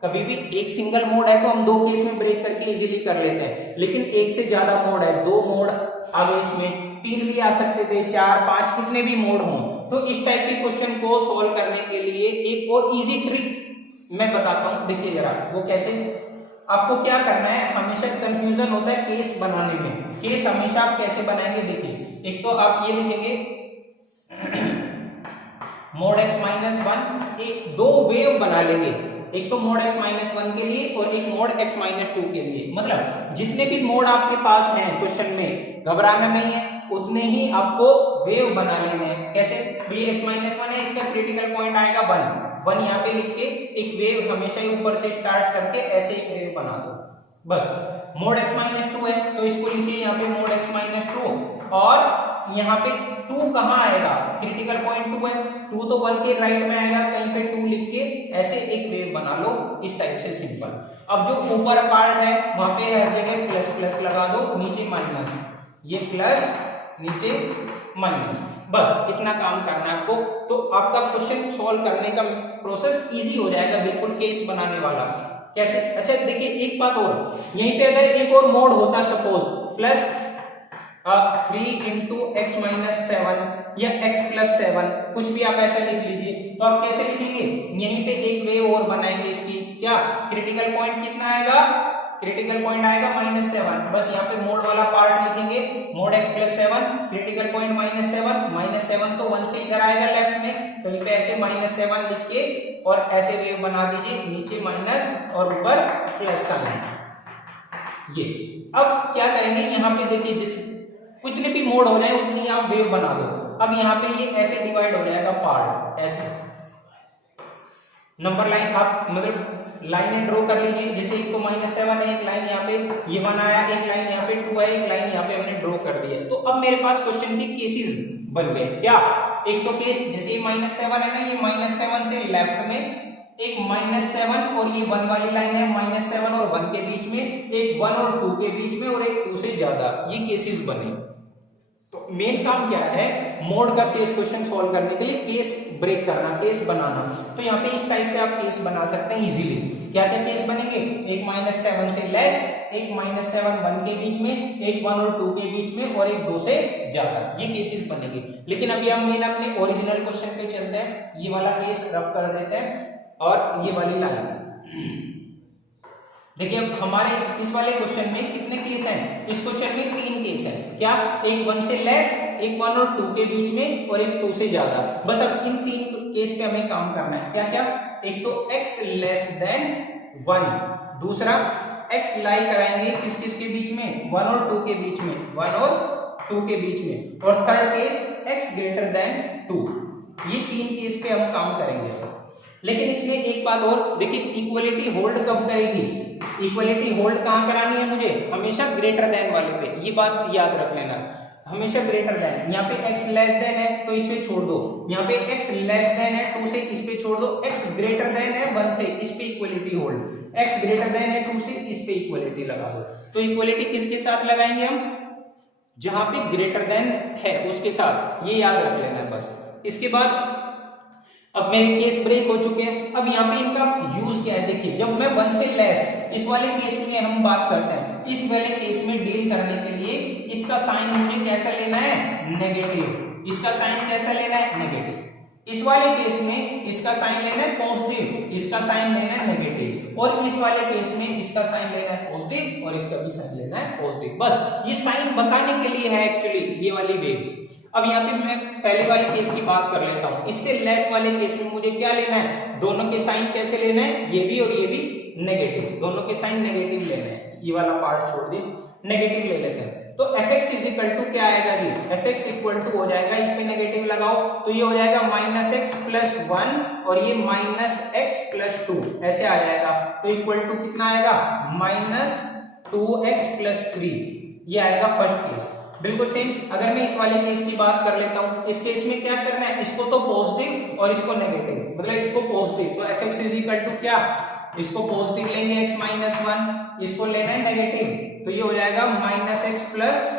कभी भी एक सिंगल मोड है तो हम दो केस में ब्रेक करके इजीली कर लेते हैं, लेकिन एक से ज्यादा मोड है, दो मोड आ गए, इसमें तीन भी आ सकते थे, चार पांच कितने भी मोड हों, तो इस टाइप के क्वेश्चन को सोल्व करने के लिए एक और इजी ट्रिक मैं बताता हूं, देखिए जरा वो कैसे। आपको क्या करना है, हमेशा कंफ्यूजन होता है केस बनाने में, केस हमेशा आप कैसे बनाएंगे, देखिए एक तो आप ये लिखेंगे मोड x माइनस वन, एक दो वेव बना लेंगे, एक तो मोड x माइनस वन के लिए और एक मोड x माइनस टू के लिए, मतलब जितने भी मोड आपके पास हैं क्वेश्चन में, घबराना नहीं है, उतने ही आपको वेव बना लेने हैं। कैसे, ये x माइनस वन है, इसका क्रिटिकल पॉइंट आएगा वन, वन यहाँ पे लिख के एक वेव हमेशा ही ऊपर से स्टार्ट करके ऐसे एक वेव बना दो बस। मोड x माइनस टू है तो इसको लिखिए यहाँ पे मोड x माइनस टू, और यहाँ पे टू कहाँ आएगा, क्रिटिकल पॉइंट टू है, टू तो वन के राइट में आएगा, कहीं पे टू लिख के ऐसे एक वेव बना लो, इस टाइप से सिंपल। अब जो ऊपर पार्ट है वहां पे हर जगह प्लस प्लस लगा दो, नीचे माइनस, ये प्लस नीचे माइनस, बस इतना काम करना है आपको, तो आपका क्वेश्चन सॉल्व करने का प्रोसेस इजी हो जाएगा, बिल्कुल केस बनाने वाला। कैसे, अच्छा देखिए एक बात और, यहीं पे अगर एक और मोड होता, suppose plus 3 into x minus seven या x प्लस सेवन, कुछ भी आप ऐसा लिख लीजिए, तो आप कैसे लिखेंगे, यहीं पे एक वेव और बनाएंगे इसकी, क्या क्रिटिकल पॉइंट कितना आएगा, क्रिटिकल पॉइंट आएगा माइनस सेवन, बस यहाँ पे मोड वाला पार्ट लिखेंगे, mode x plus seven, critical point minus seven तो वन से इधर आएगा लेफ्ट में, कहीं पे ऐसे माइनस सेवन लिख के और ऐसे वेव बना दीजिए, नीचे माइनस और ऊपर प्लस साइन। ये अब क्या करेंगे, यहाँ पे देखिए जिस कितने भी मोड हो रहे हैं उतनी आप वेव बना दो। अब यहाँ पे ये ऐसे डिवाइड हो जाएगा पार्ट, ऐसे नंबर लाइन आप मतलब लाइनें ड्रॉ कर लीजिए, जैसे एक तो माइनस सेवन है, एक लाइन यहाँ पे ये बनाया, एक लाइन यहाँ पे टू है, एक लाइन यहाँ पे हमने ड्रॉ कर दिया। तो अब मेरे पास क्वेश्चन के केसेस बन गए, क्या, एक तो केस जैसे ये माइनस सेवन है ना, ये माइनस सेवन से लेफ्ट में एक माइनस सेवन और ये वन वाली लाइन है, माइनस सेवन और वन के बीच में, एक वन और टू के बीच में और एक टू से ज्यादा, ये केसेस बने। तो मेन काम क्या है, मोड का केस क्वेश्चन सॉल्व करने के लिए केस ब्रेक करना, केस बनाना। तो यहाँ पे इस टाइप से आप केस बना सकते हैं इजीली। क्या क्या केस बनेंगे, एक माइनस सेवन से लेस, एक माइनस सेवन वन के बीच में, एक वन और टू के बीच में और एक दो से ज्यादा, ये केसेस बनेंगे। लेकिन अभी हम मेन अपने ओरिजिनल क्वेश्चन पे चलते हैं, ये वाला केस रफ कर देते हैं और ये वाली लाइन देखिए। अब हमारे इस वाले क्वेश्चन में कितने केस हैं, इस क्वेश्चन में तीन केस हैं, क्या, एक वन से लेस, एक वन और टू के बीच में और एक टू से ज्यादा। बस अब इन तीन केस पे हमें काम करना है, क्या क्या, एक तो x लेस देन वन, दूसरा x लाई कराएंगे किस किस के बीच में, वन और टू के बीच में, वन और टू के बीच में, और third case x greater than two. ये तीन केस पे हम काम करेंगे। लेकिन इसमें एक बात और देखिए, इक्वलिटी होल्ड कब करेगी, इक्वलिटी होल्ड कहां करानी है मुझे, हमेशा ग्रेटर देन वाले पे, ये बात याद रख लेना, हमेशा ग्रेटर देन। यहाँ पे x लेस देन है तो इस पे छोड़ दो, यहाँ पे x लेस देन है टू से, इस पे छोड़ दो, x ग्रेटर देन है वन से, इस पे equality hold, x greater then है टू से, इस पे इक्वलिटी लगा दो। तो इक्वलिटी किसके साथ लगाएंगे हम, जहां पे ग्रेटर देन है उसके साथ, ये याद रख लेना है बस। इसके बाद अब मेरे केस ब्रेक हो चुके हैं, अब यहाँ पे इनका यूज क्या है, देखिए जब मैं वन से लेस, इस वाले केस में हम बात करते हैं, इस वाले केस में डील करने के लिए इसका साइन मुझे कैसा लेना है, नेगेटिव, इसका साइन कैसा लेना है, नेगेटिव। इस वाले केस में इसका साइन लेना है पॉजिटिव, इसका साइन लेना है नेगेटिव, और इस वाले केस में इसका साइन लेना है पॉजिटिव और इसका भी साइन लेना है पॉजिटिव। बस ये साइन बताने के लिए है एक्चुअली ये वाली वेव्स। अब यहाँ पे मैं पहले वाले केस की बात कर लेता हूँ, इससे लेस वाले केस में मुझे क्या लेना है, दोनों के साइन कैसे लेना है, ये भी और ये भी नेगेटिव, दोनों के साइन नेगेटिव लेने हैं, ये वाला पार्ट छोड़ दिए, नेगेटिव ले लेते हैं। तो fx इज इक्वल टू क्या आएगा जी, fx इक्वल टू हो जाएगा, इस पे नेगेटिव लगाओ तो ये हो जाएगा माइनस एक्स प्लस वन और ये माइनस एक्स प्लस टू, ऐसे आ जाएगा। तो इक्वल टू कितना आएगा, minus two x plus three, ये आएगा फर्स्ट केस। बिल्कुल सेम। अगर मैं इस वाले केस की बात कर लेता हूं, इस केस में क्या करना है, इसको तो पॉजिटिव और इसको नेगेटिव, मतलब इसको पॉजिटिव, तो fx इज इक्वल टू क्या, इसको पॉजिटिव लेंगे x माइनस वन, इसको लेना है नेगेटिव, तो ये हो जाएगा माइनस एक्स प्लस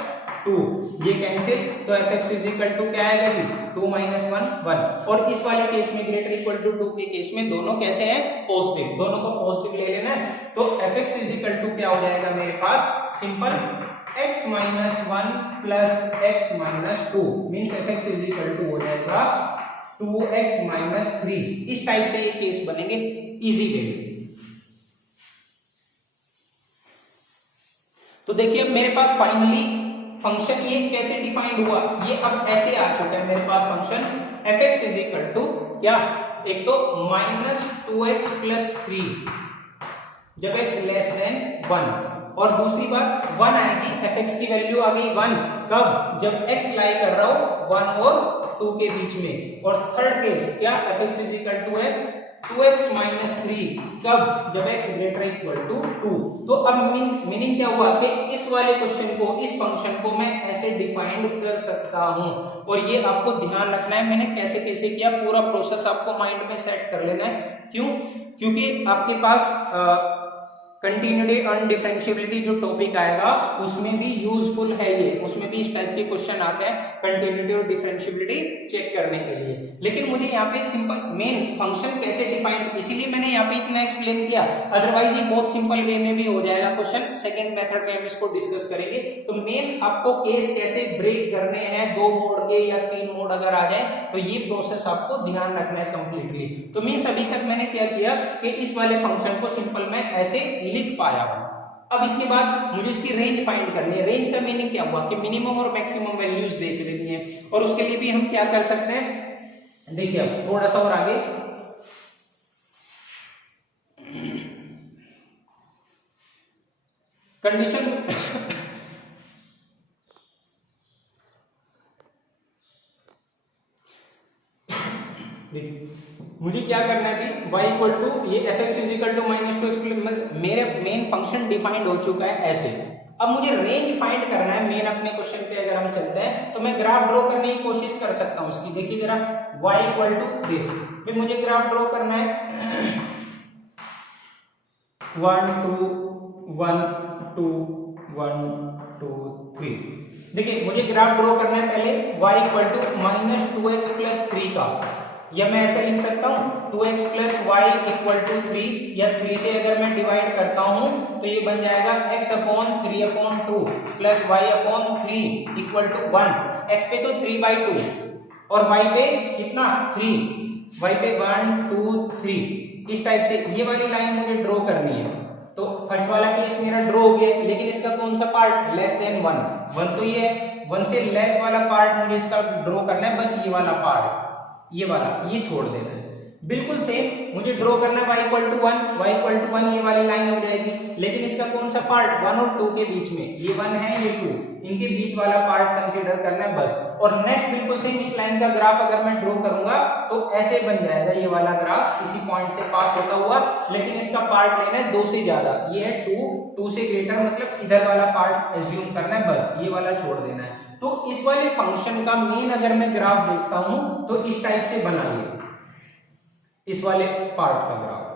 2, ये कैंसिल, तो fx इज इक्वल टू क्या आएगा जी 2 माइनस 1 1। और इस वाले केस में ग्रेटर इक्वल टू 2 के केस में दोनों कैसे हैं पॉजिटिव, दोनों को पॉजिटिव ले लेना है। तो fx इज इक्वल टू क्या हो जाएगा मेरे पास simple x minus 1 plus x minus 2 means fx is equal to हो जाएगा 2x माइनस 3। इस टाइप से ये केस बनेंगे इजी वे में। तो देखिए अब मेरे पास फाइनली फंक्शन ये कैसे डिफाइंड हुआ, ये अब ऐसे आ चुका है मेरे पास function fx is equal to क्या, एक तो माइनस 2x प्लस 3 जब x लेस देन 1, और दूसरी बात 1 आएगी, fx की वैल्यू आ गई 1 कब, जब x लाई कर रहा हो 1 और 2 के बीच में। और थर्ड केस क्या, fx इज इक्वल टू है 2x माइनस 3 कब, जब x ग्रेटर इक्वल टू 2। तो अब मीनिंग क्या हुआ कि इस वाले क्वेश्चन को, इस फंक्शन को मैं ऐसे डिफाइंड कर सकता हूं। और ये आपको ध्यान रखना है मैंने कैसे कैसे किया, पूरा प्रोसेस आपको माइंड में सेट कर लेना है। क्यों, क्योंकि आपके पास कंटिन्यूटी अनडिफरेंशिएबिलिटी जो टॉपिक आएगा उसमें भी यूजफुल है ये, उसमें भी इस टाइप के क्वेश्चन आते हैं कंटिन्यूटी और डिफरेंशिएबिलिटी चेक करने के लिए। लेकिन मुझे यहाँ पे सिंपल मेन फंक्शन कैसे डिफाइन, इसीलिए मैंने यहाँ पे इतना एक्सप्लेन किया, अदरवाइज ये बहुत सिंपल वे में भी हो जाएगा क्वेश्चन। सेकंड मेथड में हम इसको डिस्कस करेंगे। तो मेन आपको केस कैसे ब्रेक करने हैं, 2 मोड के या 3 मोड अगर आ जाए तो ये प्रोसेस आपको ध्यान रखना है कंप्लीटली। तो मीन्स अभी तक मैंने क्या किया कि इस वाले फंक्शन को सिंपल मैं ऐसे लिख पाया हूं। अब इसके बाद मुझे इसकी रेंज फाइंड करनी है। रेंज का मीनिंग क्या हुआ कि मिनिमम और मैक्सिमम वैल्यूज देख लेनी है, और उसके लिए भी हम क्या कर सकते हैं, देखिए अब थोड़ा सा और आगे कंडीशन मुझे क्या करना है अभी, y इक्वल टू ये fx is equal to minus 2x, मेरे मेन फंक्शन डिफाइंड हो चुका है ऐसे। अब मुझे रेंज फाइंड करना है मेन अपने क्वेश्चन पे। अगर हम चलते हैं तो मैं ग्राफ ड्रॉ करने की कोशिश कर सकता हूं उसकी। देखिए जरा y इक्वल टू दिस, फिर मुझे ग्राफ ड्रॉ करना है 1 2 1 2 1 2 3। देखिए मुझे ग्राफ ड्रॉ करना है पहले y equal to minus 2x plus 3 का, या मैं ऐसा लिख सकता हूं 2x plus Y equal to 3, या 3 से अगर मैं डिवाइड करता हूं तो ये बन जाएगा x upon 3 upon 2 plus y upon 3 equal to 1। x पे तो 3/2 और y पे कितना 3, y पे 1 2 3। इस टाइप से ये वाली लाइन मुझे ड्रॉ करनी है। तो फर्स्ट वाला केस मेरा ड्रॉ हो गया, लेकिन इसका कौन सा पार्ट, लेस देन 1 तो ये 1 से लेस वाला पार्ट मुझे इसका ड्रॉ करना है, बस ये वाला पार्ट, ये वाला ये छोड़ देना है। बिल्कुल सेम मुझे ड्रॉ करना है y इक्वल टू 1 ये वाली लाइन हो जाएगी, लेकिन इसका कौन सा पार्ट 1 और 2 के बीच में, ये 1 है ये 2, इनके बीच वाला पार्ट कंसीडर करना है बस। और नेक्स्ट बिल्कुल सेम इस लाइन का ग्राफ अगर मैं ड्रॉ करूंगा तो ऐसे बन जाएगा ये वाला ग्राफ, इसी पॉइंट से पास होता हुआ, लेकिन इसका पार्ट लेना है 2 से ज्यादा, ये है 2 से ग्रेटर, मतलब इधर वाला पार्ट एज्यूम करना है बस, ये वाला छोड़ देना है। तो इस वाले फंक्शन का मेन अगर मैं ग्राफ देखता हूं तो इस टाइप से बनाइए इस वाले पार्ट का ग्राफ,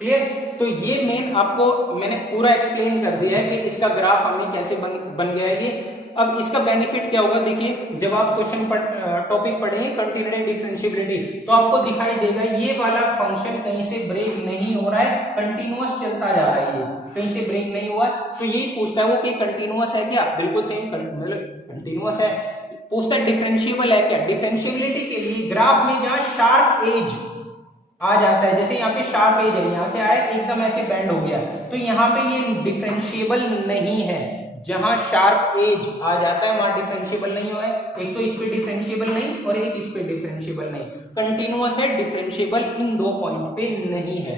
क्लियर। तो ये मेन आपको मैंने पूरा एक्सप्लेन कर दिया है कि इसका ग्राफ हमें कैसे बन गया है ये। अब इसका बेनिफिट क्या होगा, देखिए जब आप क्वेश्चन टॉपिक पढ़ेंगे कंटिन्यूटी डिफरेंशिएबिलिटी तो आपको दिखाई देगा ये वाला फंक्शन कहीं से ब्रेक नहीं हो रहा है, कंटिन्यूअस चलता जा रहा है, ये कहीं से ब्रेक नहीं हुआ। तो यही पूछता है वो कि कंटिन्यूअस है क्या, बिल्कुल सेम कंटिन्यूअस है। पूछता है डिफरेंशिएबल है क्या, डिफरेंशिएबिलिटी के लिए ग्राफ में जहां शार्प एज आ जाता है, जैसे यहाँ पे शार्प एज है, यहाँ से आया एकदम ऐसे बेंड हो गया, तो यहाँ पे ये डिफरेंशिएबल नहीं है। जहां शार्प एज आ जाता है वहां डिफरेंशिएबल नहीं हुआ है, एक तो इस पे डिफरेंशिएबल नहीं और एक इस पे डिफरेंशिएबल नहीं, कंटिन्यूअस है, डिफरेंशिएबल इन 2 पॉइंट पे नहीं है।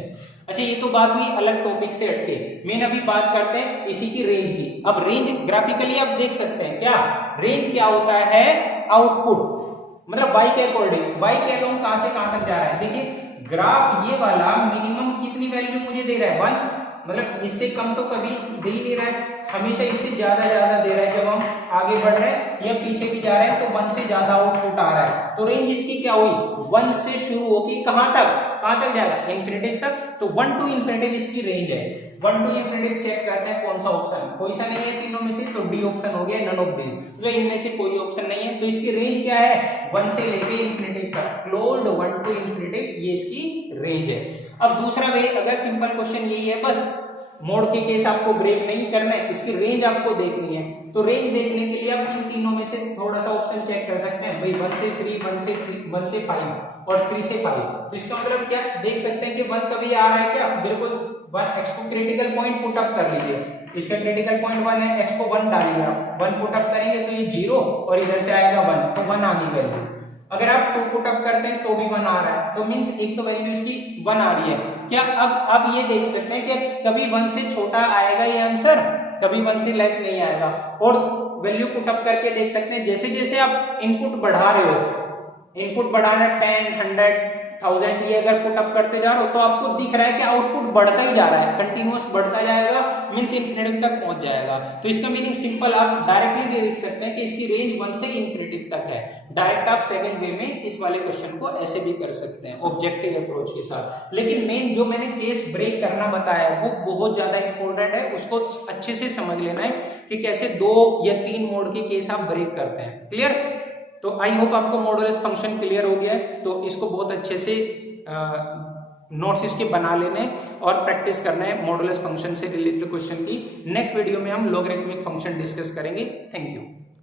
अच्छा ये तो बात हुई अलग टॉपिक से हटके, मेन अभी बात करते हैं इसी की रेंज की। अब रेंज ग्राफिकली आप देख सकते हैं क्या, रेंज क्या होता है, आउटपुट मतलब y के अकॉर्डिंग, y के अलोंग कहां से कहां तक जा रहा है। देखिए ग्राफ ये वाला मिनिमम कितनी वैल्यू मुझे दे रहा है 1, मतलब इससे कम तो कभी दे ही नहीं रहा है, हमेशा इससे ज्यादा दे रहा है। जब हम आगे बढ़ रहे हैं या पीछे भी जा रहे हैं तो 1 से ज्यादा आउटपुट आ रहा है। तो रेंज इसकी क्या हुई, 1 से शुरू होगी कहां तक जाएगा, इंफिनिटी तक। तो 1 to इंफिनिटी इसकी रेंज है। 1 टू इंफिनिटी चेक करते हैं कौन सा ऑप्शन, कोई सा नहीं है तीनों में से, तो डी ऑप्शन हो गया, नन ऑफ दी, तो इनमें से कोई ऑप्शन नहीं है। तो इसकी रेंज क्या है, 1 से लेके इंफिनिटी तक, क्लोज्ड 1 टू इंफिनिटी, ये इसकी रेंज है। अब दूसरा वे, अगर सिंपल क्वेश्चन यही है बस मोड के केस आपको ब्रेक नहीं करना है, इसकी रेंज आपको देखनी है, तो रेंज देखने के लिए आप इन तीनों में से थोड़ा सा ऑप्शन चेक कर सकते हैं भाई, 1 से 3, 1 से 5 और 3 से 5। तो इसका मतलब क्या देख सकते हैं कि 1 कभी आ रहा है क्या, बिल्कुल 1 x को क्रिटिकल पॉइंट पुट अप कर लीजिए, इसका क्रिटिकल पॉइंट 1 है, x को 1 डालिए, 1 पुट अप करेंगे तो ये 0 और इधर से आएगा 1, तो 1 आ गई वैल्यू। अगर आप 2 पुट अप करते हैं तो भी 1 आ रहा है, तो मींस एक तो वैल्यू इसकी 1 आ रही है क्या। अब ये देख सकते हैं कि कभी 1 से छोटा आएगा ये आंसर, कभी 1 से लेस नहीं आएगा, और वैल्यू पुट अप करके देख सकते हैं जैसे जैसे आप इनपुट बढ़ा रहे हो, इनपुट बढ़ा रहे 10, 100, 1000 ये अगर पुट अप करते जा रहे हो तो आपको दिख रहा है कि आउटपुट बढ़ता ही जा रहा है, कंटिन्यूअस बढ़ता जाएगा, मींस इंफिनिटी तक पहुंच जाएगा। तो इसका मीनिंग सिंपल, आप डायरेक्टली देख सकते हैं कि इसकी रेंज 1 से इंफिनिटी तक है। डायरेक्ट आप सेकंड वे में इस वाले क्वेश्चन को ऐसे भी कर सकते हैं ऑब्जेक्टिव अप्रोच के साथ। लेकिन मेन जो मैंने केस ब्रेक करना बताया वो बहुत ज्यादा इंपॉर्टेंट है, उसको अच्छे से समझ लेना है कि कैसे 2 या 3 मोड के केस आप ब्रेक करते हैं। क्लियर? तो आई होप आपको मॉडुलस फंक्शन क्लियर हो गया है, तो इसको बहुत अच्छे से नोट्स इसके बना लेने और प्रैक्टिस करना है मॉडुलस फंक्शन से रिलेटेड क्वेश्चन की। नेक्स्ट वीडियो में हम लॉगरिथमिक फंक्शन डिस्कस करेंगे। Thank you.